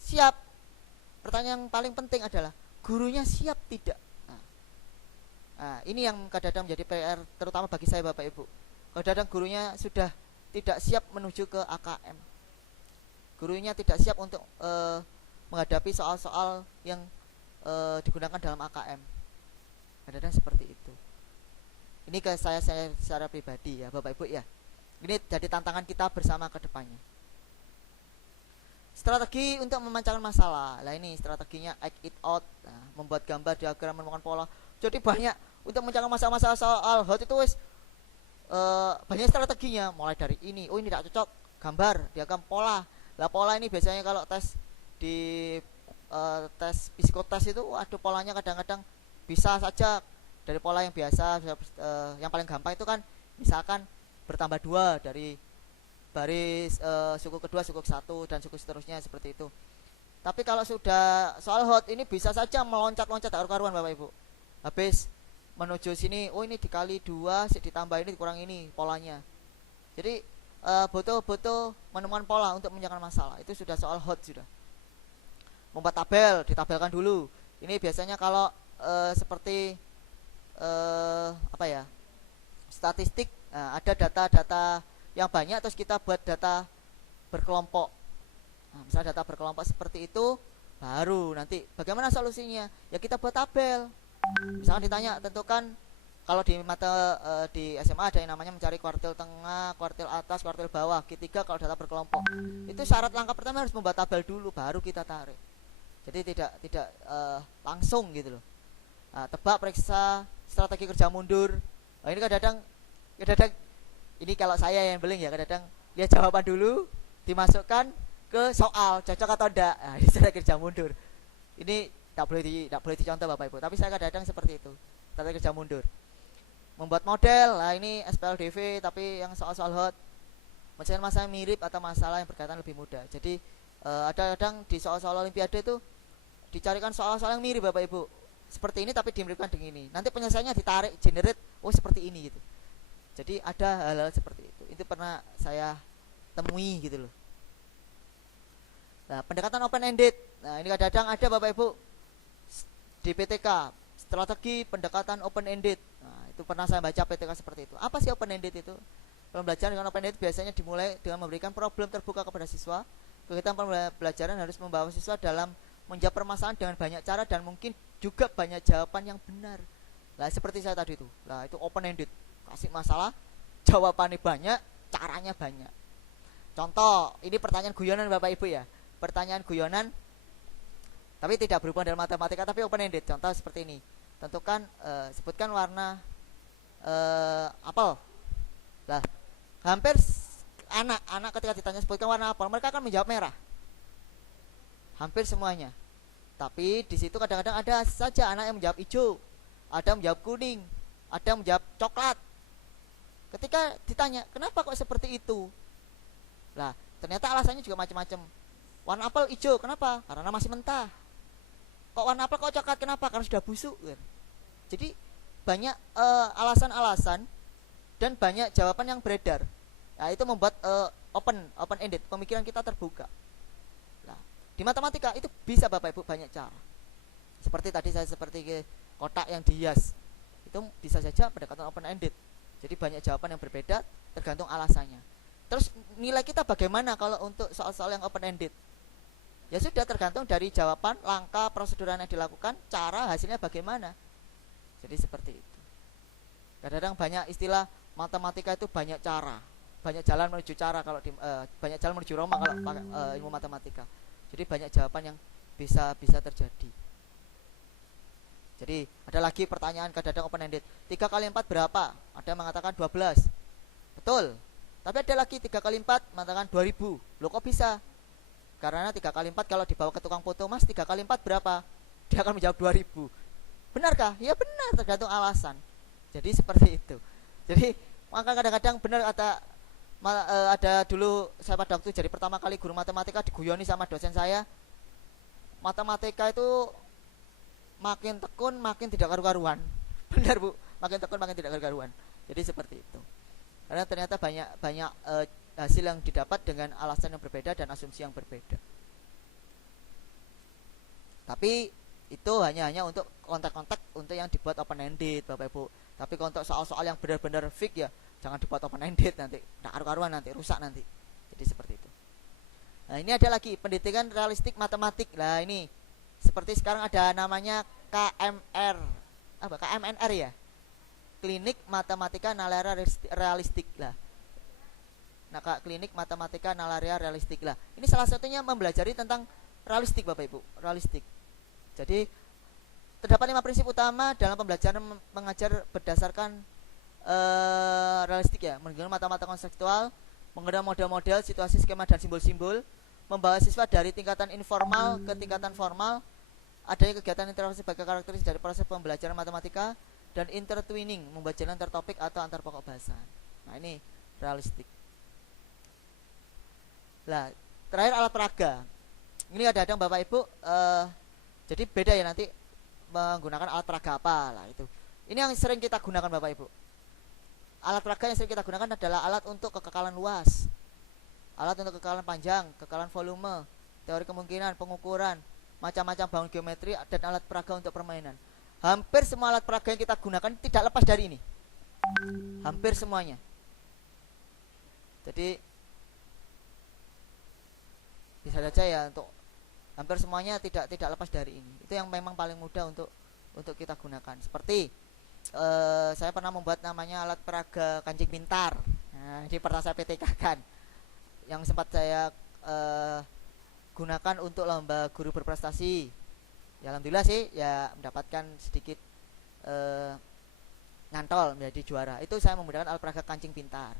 siap, pertanyaan yang paling penting adalah gurunya siap tidak? Nah, ini yang kadang-kadang menjadi PR terutama bagi saya Bapak Ibu. Kadang-kadang gurunya sudah tidak siap menuju ke AKM. Gurunya tidak siap untuk menghadapi soal-soal yang digunakan dalam AKM. Kadang-kadang seperti itu. Ini ke saya secara pribadi ya Bapak Ibu ya. Ini jadi tantangan kita bersama ke depannya. Strategi untuk memecahkan masalah. Nah ini strateginya act it out. Nah, membuat gambar, diagram, menemukan pola. Jadi banyak untuk memecahkan masalah-masalah soal hot itu banyak strateginya. Mulai dari ini, oh ini tidak cocok, gambar, diagram, pola. Lah pola ini biasanya kalau tes di tes psikotes itu, aduh polanya kadang-kadang bisa saja dari pola yang biasa, yang paling gampang itu kan misalkan bertambah 2 dari baris suku kedua, suku ke-1 dan suku seterusnya seperti itu. Tapi kalau sudah soal hot ini bisa saja meloncat-loncat karu-karuan Bapak Ibu. Habis menuju sini, oh ini dikali 2, ditambah ini dikurang ini polanya. Jadi butuh menemukan pola untuk menyelesaikan masalah. Itu sudah soal hot sudah. Membuat tabel, ditabelkan dulu. Ini biasanya kalau seperti statistik, ada data-data yang banyak terus kita buat data berkelompok. Nah, misalnya data berkelompok seperti itu, baru nanti bagaimana solusinya? Ya kita buat tabel. Misalkan ditanya, tentukan kalau di di SMA ada yang namanya mencari kuartil tengah, kuartil atas, kuartil bawah, Q3 kalau data berkelompok. Itu syarat langkah pertama harus membuat tabel dulu baru kita tarik. Jadi tidak langsung gitu loh. Nah, tebak, periksa, strategi kerja mundur. Oh, ini kadang-kadang ini kalau saya yang beling ya, kadang lihat jawaban dulu, dimasukkan ke soal cocok atau enggak. Nah, ini cara kerja mundur. Ini tak boleh dicontoh Bapak Ibu, tapi saya kadang-kadang seperti itu. Cara kerja mundur. Membuat model, nah ini SPLDV tapi yang soal-soal hot. Mencari masalah mirip atau masalah yang berkaitan lebih mudah. Jadi ada kadang di soal-soal olimpiade itu dicarikan soal-soal yang mirip Bapak Ibu. Seperti ini tapi dimiripkan dengan ini. Nanti penyelesaiannya ditarik, generate, oh seperti ini gitu. Jadi ada hal-hal seperti itu. Itu pernah saya temui gitu loh. Nah, pendekatan open ended. Nah, ini kadang-kadang ada Bapak Ibu di PTK, strategi pendekatan open ended. Nah, itu pernah saya baca PTK seperti itu. Apa sih open ended itu? Pembelajaran dengan open ended biasanya dimulai dengan memberikan problem terbuka kepada siswa. Kegiatan pembelajaran harus membawa siswa dalam menjawab permasalahan dengan banyak cara dan mungkin juga banyak jawaban yang benar. Nah, seperti saya tadi itu. Nah, itu open ended. Kasih masalah, jawabannya banyak, caranya banyak. Contoh, ini pertanyaan guyonan Bapak Ibu ya. Pertanyaan guyonan tapi tidak berhubungan dengan matematika tapi open ended. Contoh seperti ini. Tentukan sebutkan warna apel. Lah, hampir anak-anak ketika ditanya sebutkan warna apel, mereka akan menjawab merah. Hampir semuanya. Tapi di situ kadang-kadang ada saja anak yang menjawab hijau, ada yang menjawab kuning, ada yang menjawab coklat. Ketika ditanya, "Kenapa kok seperti itu?" Lah, ternyata alasannya juga macam-macam. Warna apel hijau, kenapa? Karena masih mentah. Kok warna apel kok coklat, kenapa? Karena sudah busuk. Jadi banyak alasan-alasan dan banyak jawaban yang beredar. Nah, itu membuat open ended, pemikiran kita terbuka. Nah, di matematika itu bisa Bapak Ibu banyak cara. Seperti tadi saya seperti kotak yang dihias. Itu bisa saja pendekatan open ended. Jadi banyak jawaban yang berbeda tergantung alasannya. Terus nilai kita bagaimana kalau untuk soal-soal yang open ended? Ya sudah tergantung dari jawaban, langkah, prosedur yang dilakukan, cara, hasilnya bagaimana. Jadi seperti itu. Kadang-kadang banyak istilah matematika itu banyak cara, banyak jalan menuju cara kalau banyak jalan menuju Roma kalau ilmu matematika. Jadi banyak jawaban yang bisa terjadi. Jadi ada lagi pertanyaan kadang-kadang open ended. 3 kali 4 berapa? Ada yang mengatakan 12. Betul. Tapi ada lagi 3 kali 4 mengatakan 2000. Loh kok bisa? Karena 3 kali 4 kalau dibawa ke tukang foto, "Mas, 3 kali 4 berapa?" Dia akan menjawab 2000. Benarkah? Ya benar, tergantung alasan. Jadi seperti itu. Jadi maka kadang-kadang benar ada dulu saya pada waktu jadi pertama kali guru matematika diguyoni sama dosen saya. Matematika itu makin tekun makin tidak karu-karuan. Benar Bu, makin tekun makin tidak karu-karuan. Jadi seperti itu. Karena ternyata banyak hasil yang didapat dengan alasan yang berbeda dan asumsi yang berbeda. Tapi itu hanya untuk kontak-kontak untuk yang dibuat open ended Bapak Ibu. Tapi untuk soal-soal yang benar-benar fix ya jangan dibuat open ended, nanti tak karu-karuan, nanti rusak nanti. Jadi seperti itu. Nah, ini ada lagi pendidikan realistik matematik. Nah, ini seperti sekarang ada namanya KMNR ya. Klinik Matematika Nalaria Realistik lah. Nah, klinik matematika nalaria realistik lah. Ini salah satunya mempelajari tentang realistik Bapak Ibu, realistik. Jadi terdapat 5 prinsip utama dalam pembelajaran mengajar berdasarkan realistik ya, menggunakan matematika konseptual, menggunakan model-model, situasi, skema dan simbol-simbol, membawa siswa dari tingkatan informal ke tingkatan formal, adanya kegiatan interaksi sebagai karakteristik dari proses pembelajaran matematika, dan intertwining, membuat jalan antar topik atau antar pokok bahasa. Nah, ini realistik. Lah, terakhir alat peraga. Ini kadang-kadang Bapak Ibu jadi beda ya nanti menggunakan alat peraga apa lah itu. Ini yang sering kita gunakan Bapak Ibu. Alat peraga yang sering kita gunakan adalah alat untuk kekekalan luas, alat untuk kekekalan panjang, kekekalan volume, teori kemungkinan, pengukuran, macam-macam bangun geometri, dan alat peraga untuk permainan. Hampir semua alat peraga yang kita gunakan tidak lepas dari ini. Hampir semuanya. Jadi bisa saja ya untuk hampir semuanya tidak lepas dari ini. Itu yang memang paling mudah untuk kita gunakan. Seperti saya pernah membuat namanya alat peraga kancing pintar. Nah, ini pernah saya PTK kan, yang sempat saya gunakan untuk lomba guru berprestasi. Ya alhamdulillah sih ya mendapatkan sedikit ngantol menjadi juara. Itu saya menggunakan alat peraga kancing pintar.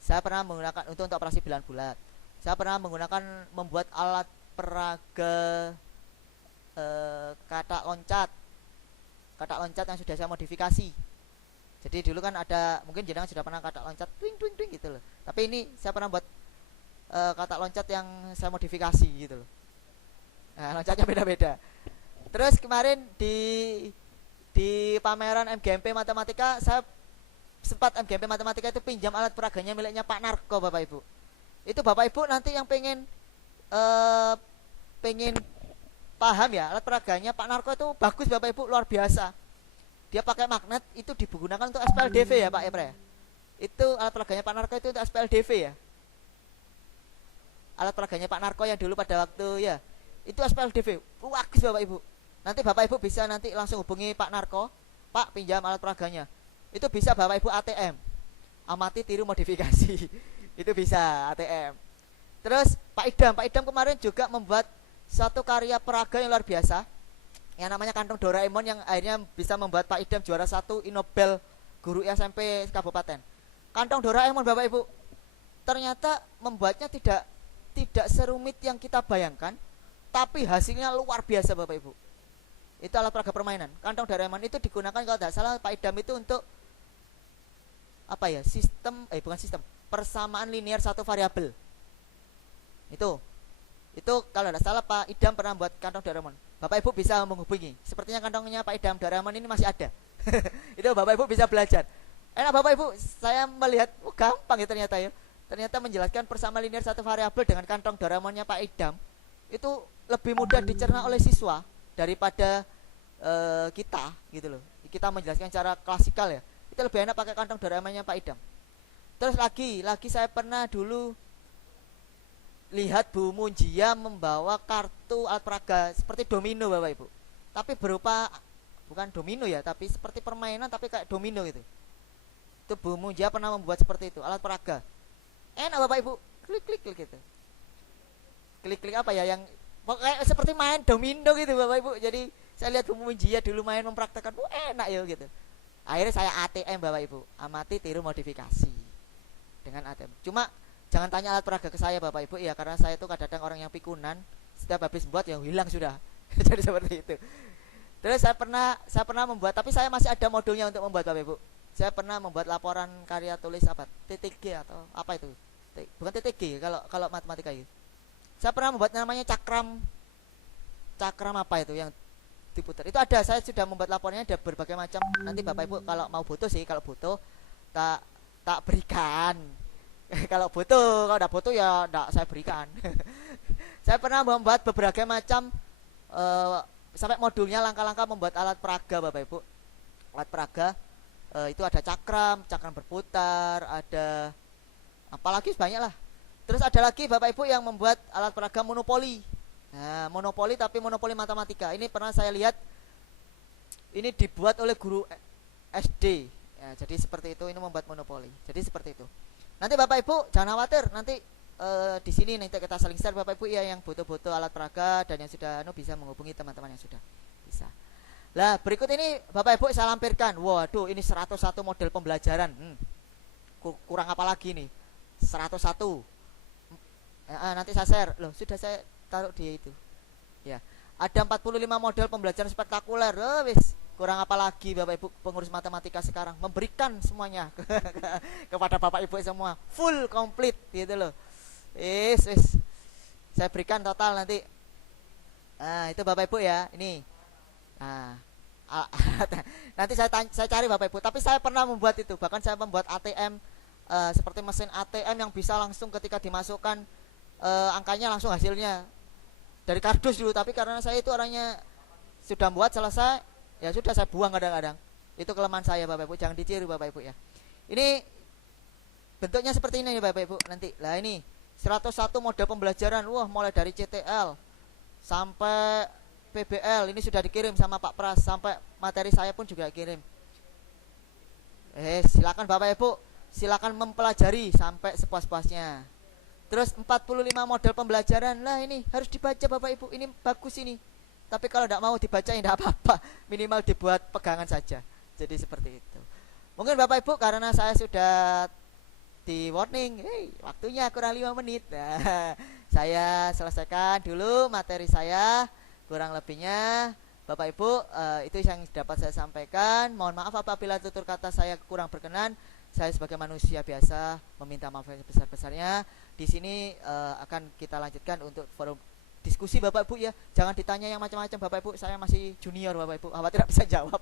Saya pernah menggunakan untuk operasi bilan bulat. Saya pernah menggunakan membuat alat peraga katak loncat yang sudah saya modifikasi. Jadi dulu kan ada, mungkin jenengan sudah pernah katak loncat twing twing twing gitu loh. Tapi ini saya pernah buat katak loncat yang saya modifikasi gitu loh. Nah, loncatnya beda-beda. Terus kemarin di pameran MGMP Matematika, saya sempat MGMP Matematika itu pinjam alat peraganya miliknya Pak Narko, Bapak Ibu. Itu Bapak Ibu nanti yang pengen paham ya, alat peraganya Pak Narko itu bagus Bapak Ibu, luar biasa. Dia pakai magnet, itu digunakan untuk SPLDV ya Pak Epre. Itu alat peraganya Pak Narko itu untuk SPLDV ya. Alat peraganya Pak Narko yang dulu pada waktu ya, itu SPLDV. Bagus Bapak Ibu. Nanti Bapak Ibu bisa nanti langsung hubungi Pak Narko, Pak pinjam alat peraganya. Itu bisa Bapak Ibu ATM. Amati tiru modifikasi. Itu bisa ATM. Terus Pak Idam kemarin juga membuat satu karya peraga yang luar biasa yang namanya kantong Doraemon, yang akhirnya bisa membuat Pak Idam juara 1 Inobel guru SMP kabupaten. Kantong Doraemon Bapak Ibu, ternyata membuatnya tidak serumit yang kita bayangkan, tapi hasilnya luar biasa Bapak Ibu. Itu alat peraga permainan. Kantong Doraemon itu digunakan kalau tidak salah Pak Idam itu untuk apa ya, persamaan linear satu variabel. Itu kalau tidak salah Pak Idam pernah buat kantong Doraemon. Bapak Ibu bisa menghubungi. Sepertinya kantongnya Pak Idam Doraemon ini masih ada. Itu Bapak Ibu bisa belajar. Enak Bapak Ibu, saya melihat gampang ya ternyata ya. Ternyata menjelaskan persamaan linear satu variabel dengan kantong Doraemonnya Pak Idam itu lebih mudah dicerna oleh siswa daripada kita gitu loh. Kita menjelaskan secara klasikal ya. Itu lebih enak pakai kantong Doraemonnya Pak Idam. Terus lagi saya pernah dulu lihat Bu Munjia membawa kartu alat peraga seperti domino Bapak Ibu. Tapi berupa bukan domino ya, tapi seperti permainan tapi kayak domino gitu. Itu Bu Munjia pernah membuat seperti itu, alat peraga. Enak Bapak Ibu, klik gitu. Klik apa ya, yang kayak seperti main domino gitu Bapak Ibu. Jadi saya lihat Bu Munjia dulu main mempraktekkan, enak ya gitu. Akhirnya saya ATM Bapak Ibu, amati tiru modifikasi dengan ATM. Cuma jangan tanya alat peraga ke saya Bapak Ibu ya, karena saya itu kadang-kadang orang yang pikunan, setiap habis buat yang hilang sudah. Jadi seperti itu. Terus saya pernah membuat, tapi saya masih ada modulnya untuk membuat Bapak Ibu. Saya pernah membuat laporan karya tulis apa? Titik G atau apa itu? Bukan titik G kalau matematika itu. Saya pernah membuat namanya cakram apa itu yang diputar. Itu ada, saya sudah membuat laporannya, ada berbagai macam. Nanti Bapak Ibu kalau mau butuh sih, kalau butuh tak berikan. Kalau udah butuh ya enggak saya berikan. Saya pernah membuat berbagai macam sampai modulnya langkah-langkah membuat alat peraga Bapak Ibu. Alat peraga itu ada cakram berputar, ada apalagi banyak lah. Terus ada lagi Bapak Ibu yang membuat alat peraga monopoli. Nah, monopoli tapi monopoli matematika. Ini pernah saya lihat ini dibuat oleh guru SD. Ya, jadi seperti itu, ini membuat monopoli. Jadi seperti itu. Nanti Bapak Ibu jangan khawatir, nanti di sini nanti kita saling share Bapak Ibu ya, yang butuh-butuh alat peraga dan yang sudah bisa menghubungi teman-teman yang sudah bisa. Lah, berikut ini Bapak Ibu saya lampirkan. Waduh, ini 101 model pembelajaran. Kurang apa lagi nih? 101. Nanti saya share. Loh, sudah saya taruh di itu. Ya. Ada 45 model pembelajaran spektakuler. Wis, kurang apa lagi Bapak Ibu pengurus matematika sekarang, memberikan semuanya kepada Bapak Ibu semua. Full complete gitu loh. Wis. Saya berikan total nanti. Nah, itu Bapak Ibu ya. Ini. Nah, nanti saya cari Bapak Ibu. Tapi saya pernah membuat itu. Bahkan saya membuat ATM seperti mesin ATM yang bisa langsung ketika dimasukkan angkanya langsung hasilnya dari kardus dulu. Tapi karena saya itu orangnya sudah buat selesai, ya sudah saya buang kadang-kadang. Itu kelemahan saya Bapak Ibu. Jangan ditiru Bapak Ibu ya. Ini bentuknya seperti ini Bapak Ibu nanti. Lah ini 101 model pembelajaran. Wah, mulai dari CTL sampai PBL ini sudah dikirim sama Pak Pras, sampai materi saya pun juga kirim. Silakan Bapak Ibu, silakan mempelajari sampai sepuas-puasnya. Terus 45 model pembelajaran. Lah ini harus dibaca Bapak Ibu, ini bagus ini. Tapi kalau tidak mau dibaca ya tidak apa-apa, minimal dibuat pegangan saja. Jadi seperti itu. Mungkin Bapak Ibu karena saya sudah di warning, waktunya kurang 5 menit. Nah, saya selesaikan dulu materi saya, kurang lebihnya Bapak Ibu itu yang dapat saya sampaikan. Mohon maaf apabila tutur kata saya kurang berkenan. Saya sebagai manusia biasa meminta maaf yang sebesar-besarnya. Di sini akan kita lanjutkan untuk forum diskusi Bapak Ibu ya. Jangan ditanya yang macam-macam Bapak Ibu, saya masih junior Bapak Ibu, khawatir tidak bisa jawab.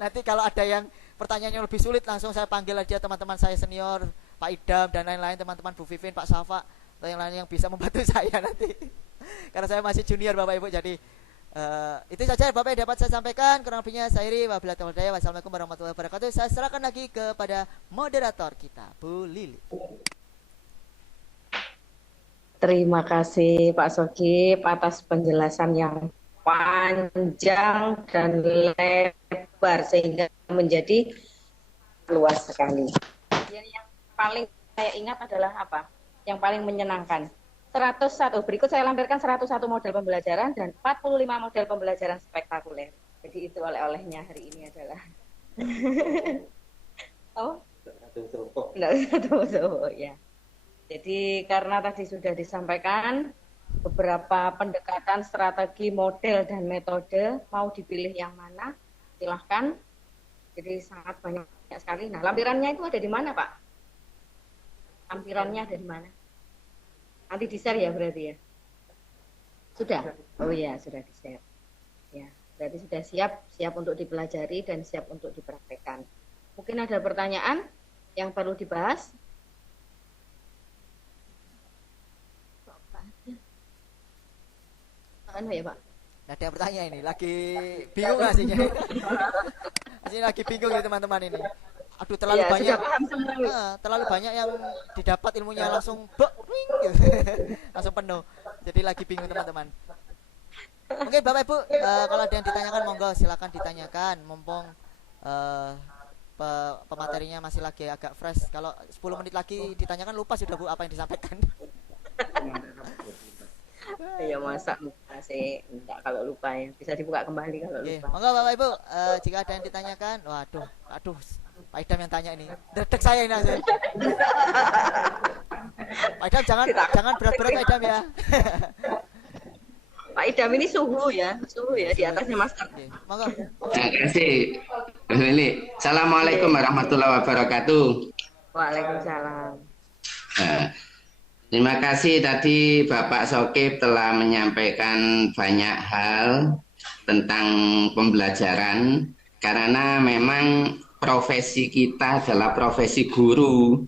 Nanti kalau ada yang pertanyaannya lebih sulit, langsung saya panggil aja teman-teman saya senior, Pak Idam dan lain-lain, teman-teman Bu Vivin, Pak Safa, atau yang lain yang bisa membantu saya nanti. Karena saya masih junior Bapak Ibu, jadi itu saja Bapak yang dapat saya sampaikan. Kurang lebihnya saya iri, wabillahi taufiq wal hidayah. Wassalamualaikum warahmatullahi wabarakatuh. Saya serahkan lagi kepada moderator kita, Bu Lili. Terima kasih Pak Sogip atas penjelasan yang panjang dan lebar sehingga menjadi luas sekali. Yang paling saya ingat adalah apa? Yang paling menyenangkan. 101. Berikut saya lampirkan 101 model pembelajaran dan 45 model pembelajaran spektakuler. Jadi itu oleh-olehnya hari ini adalah ya. Jadi karena tadi sudah disampaikan beberapa pendekatan, strategi, model, dan metode, mau dipilih yang mana, silahkan. Jadi sangat banyak sekali. Nah, lampirannya itu ada di mana, Pak? Lampirannya ada di mana? Nanti di-share ya berarti ya? Sudah? Oh iya, sudah di-share. Ya, berarti sudah siap untuk dipelajari dan siap untuk dipraktekkan. Mungkin ada pertanyaan yang perlu dibahas? Anu ya Pak? Nah, ada yang bertanya ini, lagi bingung aslinya. Aslinya lagi bingung ya teman-teman ini. Aduh, terlalu ya, banyak. Terlalu banyak yang didapat ilmunya langsung langsung penuh. Jadi lagi bingung teman-teman. Oke, Bapak Ibu, kalau ada yang ditanyakan monggo silakan ditanyakan. Mumpung pematerinya masih lagi agak fresh. Kalau 10 menit lagi ditanyakan lupa sudah Bu apa yang disampaikan. Ya masa masih enggak kalau lupa ya. Bisa dibuka kembali kalau lupa. Monggo Bapak Ibu, jika ada yang ditanyakan, aduh, Pak Idam yang tanya ini. Dedek saya ini asli. Pak Idam jangan berat-berat Pak Idam ya. Pak Idam ini suhu ya di atasnya Master. Monggo. Terima kasih. Assalamualaikum warahmatullahi wabarakatuh. Waalaikumsalam. Terima kasih tadi Bapak Sogip telah menyampaikan banyak hal tentang pembelajaran karena memang profesi kita adalah profesi guru,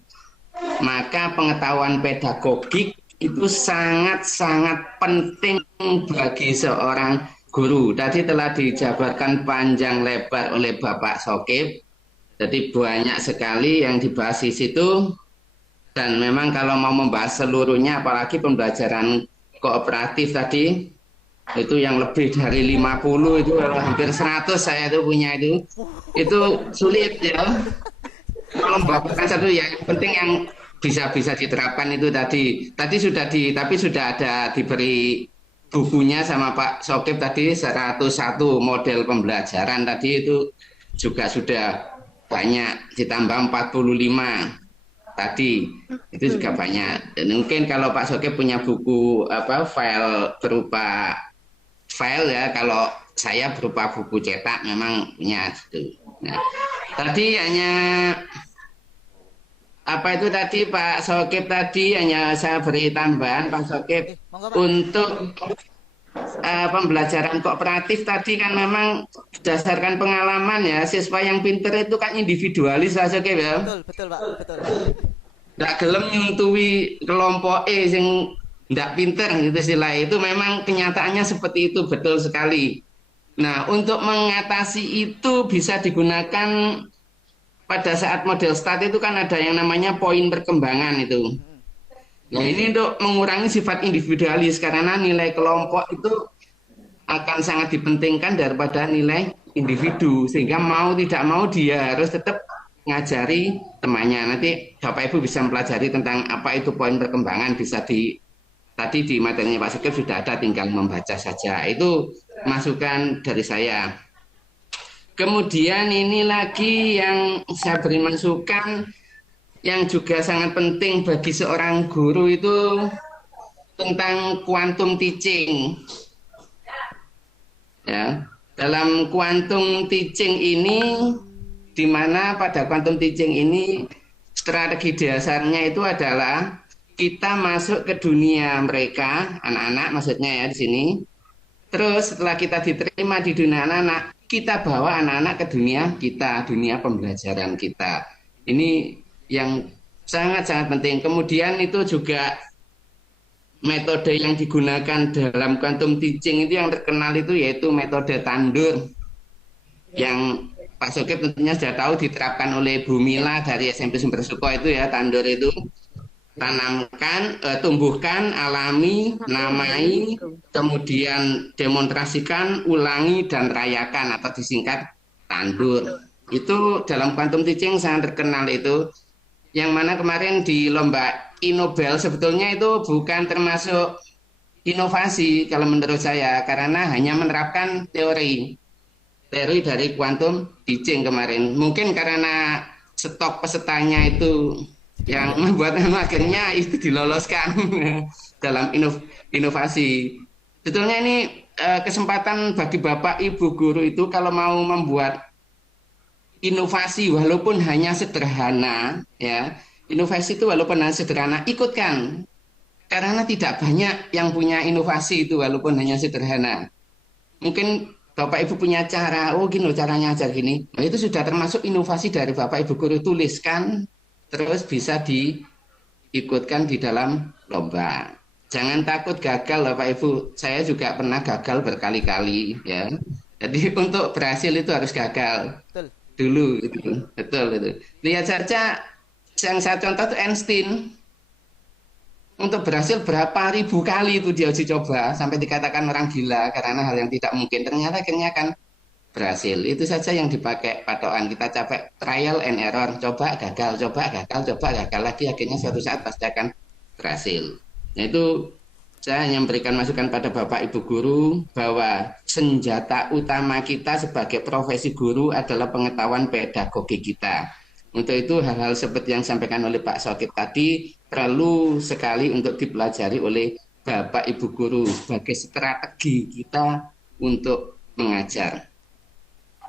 maka pengetahuan pedagogik itu sangat-sangat penting bagi seorang guru. Tadi telah dijabarkan panjang lebar oleh Bapak Sogip, jadi banyak sekali yang dibahas di situ. Dan memang kalau mau membahas seluruhnya, apalagi pembelajaran kooperatif tadi, itu yang lebih dari 50, itu hampir 100 saya itu punya itu sulit ya. Kalau membawakan satu ya, yang penting yang bisa diterapkan itu tadi sudah ada diberi bukunya sama Pak Sogip tadi 101 model pembelajaran tadi itu juga sudah banyak, ditambah 45 tadi itu juga banyak. Dan mungkin kalau Pak Sogip punya buku file berupa file ya, kalau saya berupa buku cetak memang punya itu. Nah, tadi hanya itu tadi Pak Sogip tadi hanya saya beri tambahan Pak Sogip untuk pembelajaran kooperatif tadi kan memang berdasarkan pengalaman ya, siswa yang pinter itu kan individualis Pak Sogip ya. Betul Pak, betul. Nggak gelem nyuntui kelompok sing nggak pinter gitu istilah itu, memang kenyataannya seperti itu, betul sekali. Nah, untuk mengatasi itu bisa digunakan pada saat model start itu kan ada yang namanya poin perkembangan itu. Nah, ini untuk mengurangi sifat individualis karena nilai kelompok itu akan sangat dipentingkan daripada nilai individu, sehingga mau tidak mau dia harus tetap ngajari temannya. Nanti Bapak Ibu bisa mempelajari tentang apa itu poin perkembangan, bisa tadi di materinya Pak Sogip sudah ada, tinggal membaca saja. Itu masukan dari saya. Kemudian ini lagi yang saya beri masukan yang juga sangat penting bagi seorang guru itu tentang quantum teaching. Ya, dalam quantum teaching ini, di mana pada quantum teaching ini strategi dasarnya itu adalah kita masuk ke dunia mereka, anak-anak maksudnya ya di sini. Terus setelah kita diterima di dunia anak-anak, kita bawa anak-anak ke dunia kita, dunia pembelajaran kita. Ini yang sangat-sangat penting. Kemudian itu juga metode yang digunakan dalam quantum teaching itu yang terkenal itu yaitu metode tandur yang Pak Sokip tentunya sudah tahu diterapkan oleh Bu Mila dari SMP Sumber Suko itu ya. Tandur itu tanamkan, tumbuhkan, alami, namai, kemudian demonstrasikan, ulangi dan rayakan atau disingkat tandur. Itu dalam quantum teaching sangat terkenal itu, yang mana kemarin di lomba Inobel sebetulnya itu bukan termasuk inovasi kalau menurut saya, karena hanya menerapkan teori dari quantum teaching kemarin. Mungkin karena stok pesertanya itu yang membuat akhirnya itu diloloskan dalam inovasi. Sebetulnya ini kesempatan bagi Bapak Ibu guru itu kalau mau membuat inovasi walaupun hanya sederhana, ya, inovasi itu walaupun hanya sederhana, ikutkan. Karena tidak banyak yang punya inovasi itu walaupun hanya sederhana. Mungkin Bapak Ibu punya cara, oh gini loh caranya aja gini. Nah, itu sudah termasuk inovasi dari Bapak Ibu guru, tuliskan, terus bisa diikutkan di dalam lomba. Jangan takut gagal Bapak Ibu. Saya juga pernah gagal berkali-kali ya. Jadi untuk berhasil itu harus gagal. Betul. Dulu itu. Betul itu. Lihat saja yang saya contoh itu Einstein. Untuk berhasil berapa ribu kali itu dia uji coba sampai dikatakan orang gila karena hal yang tidak mungkin, ternyata akhirnya kan berhasil. Itu saja yang dipakai patokan, kita capek trial and error, coba gagal, coba gagal lagi, akhirnya suatu saat pasti akan berhasil. Nah itu saya hanya memberikan masukan pada Bapak Ibu guru bahwa senjata utama kita sebagai profesi guru adalah pengetahuan pedagogi kita. Untuk itu hal-hal seperti yang disampaikan oleh Pak Sokip tadi perlu sekali untuk dipelajari oleh Bapak Ibu guru sebagai strategi kita untuk mengajar.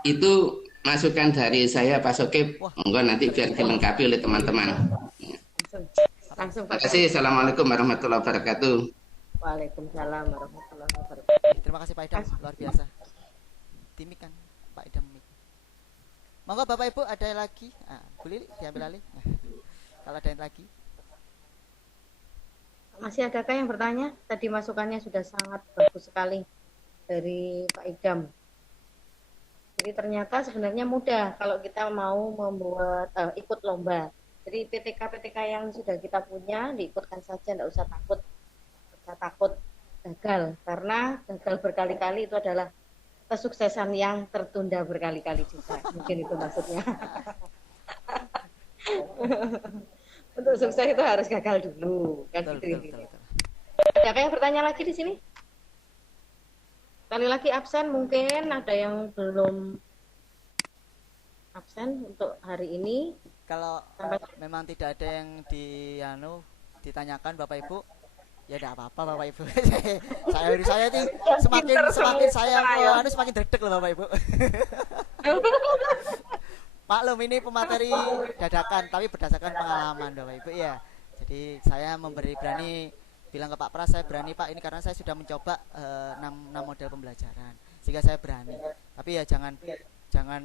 Itu masukan dari saya Pak Sokip. Monggo nanti biar dilengkapi oleh teman-teman. Langsung Terima kasih. Assalamualaikum warahmatullahi wabarakatuh. Waalaikumsalam warahmatullahi wabarakatuh. Terima kasih Pak Idam, luar biasa. Timik kan Pak Idam. Monggo Bapak Ibu ada lagi? Bu Lili diambil alih. Kalau ada yang lagi. Masih adakah yang bertanya? Tadi masukannya sudah sangat bagus sekali dari Pak Idam. Jadi ternyata sebenarnya mudah kalau kita mau membuat ikut lomba. Jadi PTK yang sudah kita punya diikutkan saja, tidak usah takut gagal, karena gagal berkali-kali itu adalah kesuksesan yang tertunda berkali-kali juga. Mungkin itu maksudnya. Untuk sukses itu harus gagal dulu, kan gitu. Ada yang bertanya lagi di sini? Sekali lagi absen, mungkin ada yang belum absen untuk hari ini. Kalau memang tidak ada yang ditanyakan Bapak Ibu, ya tidak apa-apa Bapak Ibu. saya itu semakin saya semakin deg-deg loh Bapak Ibu. Maklum ini pemateri dadakan tapi berdasarkan pengalaman Bapak Ibu ya. Jadi saya berani bilang ke Pak Pras, saya berani Pak ini karena saya sudah mencoba 6 model pembelajaran sehingga saya berani. Tapi ya jangan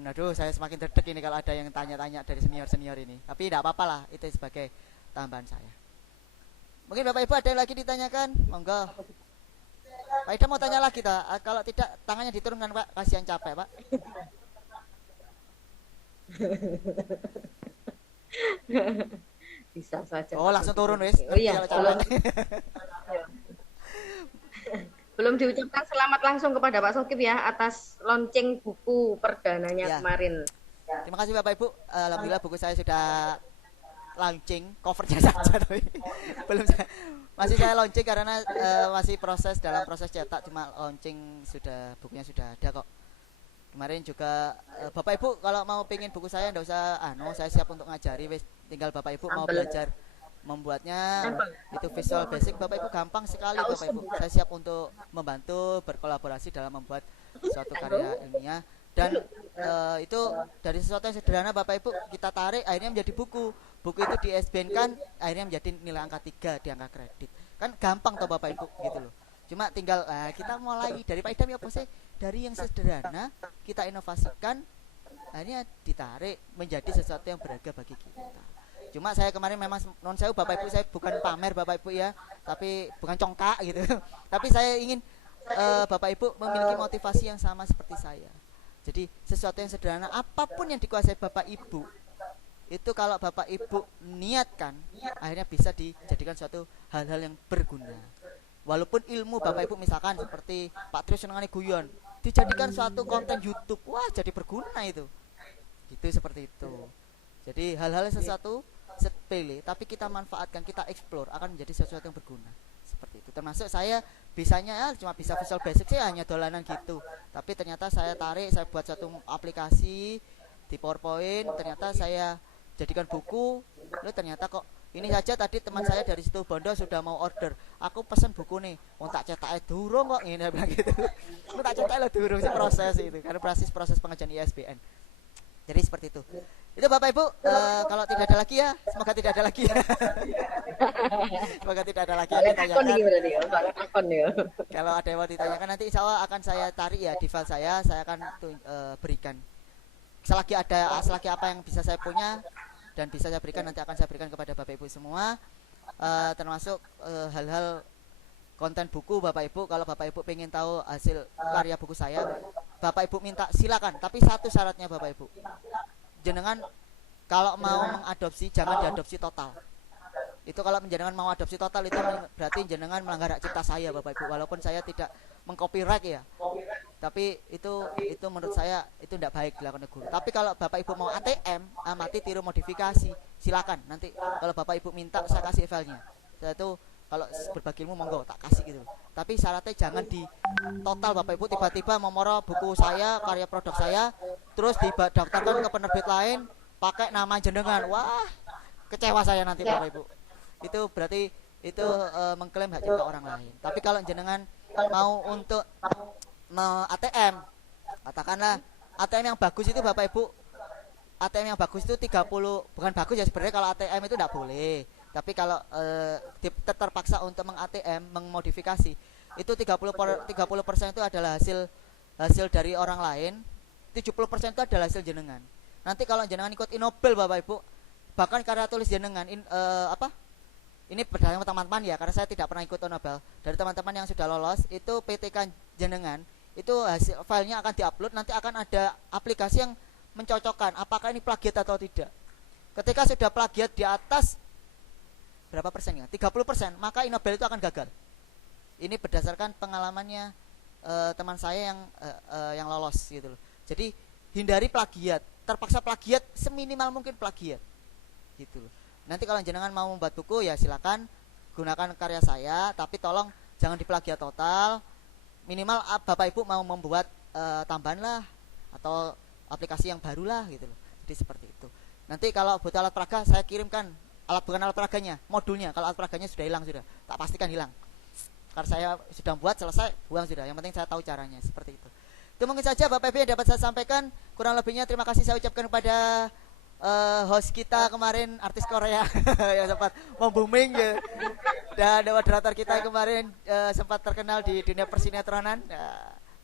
aduh saya semakin deg-deg ini kalau ada yang tanya-tanya dari senior ini. Tapi tidak apa-apa lah, itu sebagai tambahan saya. Mungkin Bapak Ibu ada yang lagi ditanyakan? Monggo. Pak Ida mau tanya lagi toh? Kalau tidak tangannya diturunkan Pak, kasihan capek Pak. Bisa saja. Oh langsung turun wis. Oh iya. Belum diucapkan selamat langsung kepada Pak Sokip ya atas launching buku perdananya kemarin. Terima kasih Bapak Ibu. Alhamdulillah buku saya sudah launching, covernya saja tapi belum masih saya launching karena masih dalam proses cetak, cuma launching bukunya sudah ada kok. Kemarin juga Bapak Ibu kalau mau pengen buku saya ndak usah saya siap untuk ngajari wis, tinggal Bapak Ibu mau belajar membuatnya itu visual basic, Bapak Ibu gampang sekali Bapak Ibu. Saya siap untuk membantu berkolaborasi dalam membuat suatu karya ilmiah dan itu dari sesuatu yang sederhana Bapak Ibu kita tarik akhirnya menjadi buku. Buku itu di ISBN kan akhirnya menjadi nilai angka 3 di angka kredit. Kan gampang toh Bapak Ibu gitu loh. Cuma tinggal kita mulai dari Pak Idam ya apa sih? Dari yang sederhana kita inovasikan akhirnya ditarik menjadi sesuatu yang berharga bagi kita. Cuma saya kemarin memang non saya Bapak Ibu, saya bukan pamer Bapak Ibu ya, tapi bukan congkak gitu. Tapi saya ingin Bapak Ibu memiliki motivasi yang sama seperti saya. Jadi sesuatu yang sederhana apapun yang dikuasai Bapak Ibu itu kalau Bapak Ibu niatkan akhirnya bisa dijadikan suatu hal-hal yang berguna. Walaupun ilmu Bapak Ibu misalkan seperti Pak Tris senengane guyon, dijadikan suatu konten YouTube, wah jadi berguna itu. Gitu seperti itu. Jadi hal-hal sesuatu sepele tapi kita manfaatkan, kita explore akan menjadi sesuatu yang berguna. Seperti itu. Termasuk saya bisanya cuma bisa visual basic sih hanya dolanan gitu. Tapi ternyata saya tarik, saya buat satu aplikasi di PowerPoint, ternyata saya jadikan buku. Lalu ternyata kok ini saja tadi teman saya dari situ Bondo sudah mau order. Aku pesen buku nih, mau tak cetak durung kok ini bilang gitu. Mau tak cetak durung sih proses itu karena proses pengajian ISBN. Jadi seperti itu. Itu Bapak Ibu, kalau tidak ada lagi ya, semoga tidak ada lagi ya. Semoga tidak ada lagi yang ditanyakan. Kalau ada yang mau ditanyakan nanti insya Allah akan saya tarik ya di file saya akan berikan. Selagi apa yang bisa saya punya dan bisa saya berikan nanti akan saya berikan kepada Bapak Ibu semua, termasuk hal-hal konten buku Bapak Ibu. Kalau Bapak Ibu pengen tahu hasil karya buku saya, Bapak Ibu minta silakan, tapi satu syaratnya Bapak Ibu, jenengan kalau mau mengadopsi jangan diadopsi total. Itu kalau jenengan mau adopsi total itu berarti jenengan melanggar hak cipta saya Bapak Ibu, walaupun saya tidak mengcopyright ya. Tapi itu menurut saya itu tidak baik dilakukan guru. Tapi kalau Bapak Ibu mau ATM, amati tiru modifikasi, silakan. Nanti kalau Bapak Ibu minta saya kasih filenya. Saya itu kalau berbagi ilmu monggo tak kasih gitu. Tapi syaratnya jangan di total Bapak Ibu tiba-tiba memoro buku saya, karya produk saya, terus didaftarkan ke penerbit lain pakai nama jenengan. Wah, kecewa saya nanti Bapak Ibu. Itu berarti itu mengklaim hak cipta orang lain. Tapi kalau jenengan mau untuk ATM, katakanlah ATM yang bagus itu Bapak Ibu, ATM yang bagus itu 30, bukan bagus ya sebenarnya kalau ATM itu tidak boleh. Tapi kalau terpaksa untuk meng-ATM, mengmodifikasi, itu 30% itu adalah hasil dari orang lain, 70% itu adalah hasil jenengan. Nanti kalau jenengan ikut Inobel Bapak Ibu, bahkan karya tulis jenengan ini berdasarkan teman-teman ya, karena saya tidak pernah ikut Nobel. Dari teman-teman yang sudah lolos, itu PTK jenengan, itu hasil filenya akan diupload, nanti akan ada aplikasi yang mencocokkan apakah ini plagiat atau tidak. Ketika sudah plagiat di atas berapa persen ya? 30%, maka Nobel itu akan gagal. Ini berdasarkan pengalamannya teman saya yang lolos gitu loh. Jadi hindari plagiat, terpaksa plagiat seminimal mungkin plagiat. Gitu loh. Nanti kalau jenengan mau membuat buku ya silakan gunakan karya saya, tapi tolong jangan diplagiat total. Minimal Bapak Ibu mau membuat tambahan lah atau aplikasi yang baru lah gitu loh. Jadi seperti itu. Nanti kalau butuh alat peraga saya kirimkan bukan alat peraganya, modulnya. Kalau alat peraganya sudah hilang sudah, tak pastikan hilang. Karena saya sudah buat selesai, buang sudah. Yang penting saya tahu caranya seperti itu. Itu mungkin saja Bapak Ibu yang dapat saya sampaikan. Kurang lebihnya terima kasih saya ucapkan kepada host kita kemarin, artis Korea yang sempat membooming ya. Dan moderator kita kemarin sempat terkenal di dunia persinetronan,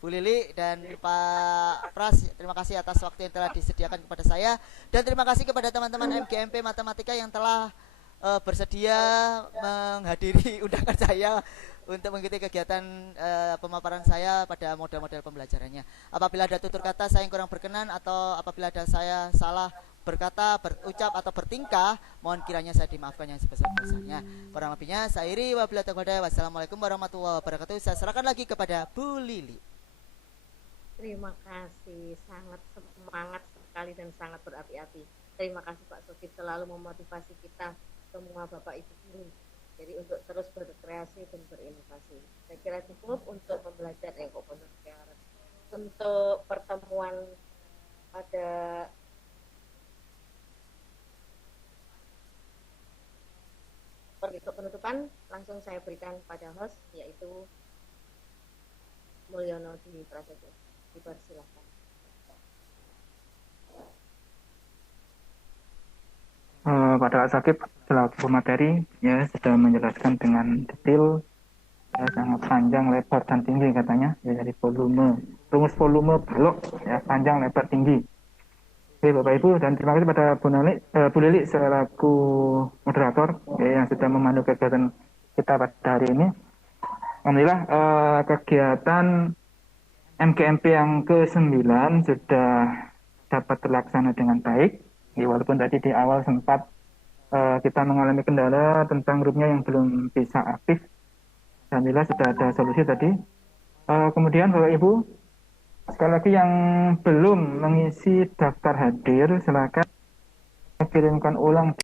Bu Lili dan Pak Pras. Terima kasih atas waktu yang telah disediakan kepada saya, dan terima kasih kepada teman-teman MGMP Matematika yang telah bersedia menghadiri undangan saya untuk mengikuti kegiatan pemaparan saya pada model-model pembelajarannya. Apabila ada tutur kata saya yang kurang berkenan atau apabila ada saya salah berkata, berucap atau bertingkah, mohon kiranya saya dimaafkan yang sebesar-besarnya. Kurang lebihnya saya iri wabillahi taufiq. Wassalamualaikum warahmatullahi wabarakatuh. Saya serahkan lagi kepada Bu Lili. Terima kasih, sangat semangat sekali dan sangat berapi-api. Terima kasih Pak Sokip, selalu memotivasi kita semua Bapak Ibu guru. Jadi untuk terus berkreasi dan berinovasi. Saya kira cukup untuk membelajar untuk pertemuan pada penutupan langsung saya berikan pada host, yaitu Mulyono Dwi Prasetyo. Dipersilakan. Pada Sakib selaku materi ya sudah menjelaskan dengan detail, sangat panjang, lebar dan tinggi katanya ya, dari rumus volume balok ya, panjang, lebar, tinggi. Oke Bapak Ibu, dan terima kasih pada Bu Lili selaku moderator ya, yang sudah memandu kegiatan kita pada hari ini. Alhamdulillah kegiatan MKMP yang ke-9 sudah dapat terlaksana dengan baik. Ya, walaupun tadi di awal sempat kita mengalami kendala tentang grupnya yang belum bisa aktif. Alhamdulillah sudah ada solusi tadi. Kemudian Bapak Ibu, sekali lagi yang belum mengisi daftar hadir, silakan kirimkan ulang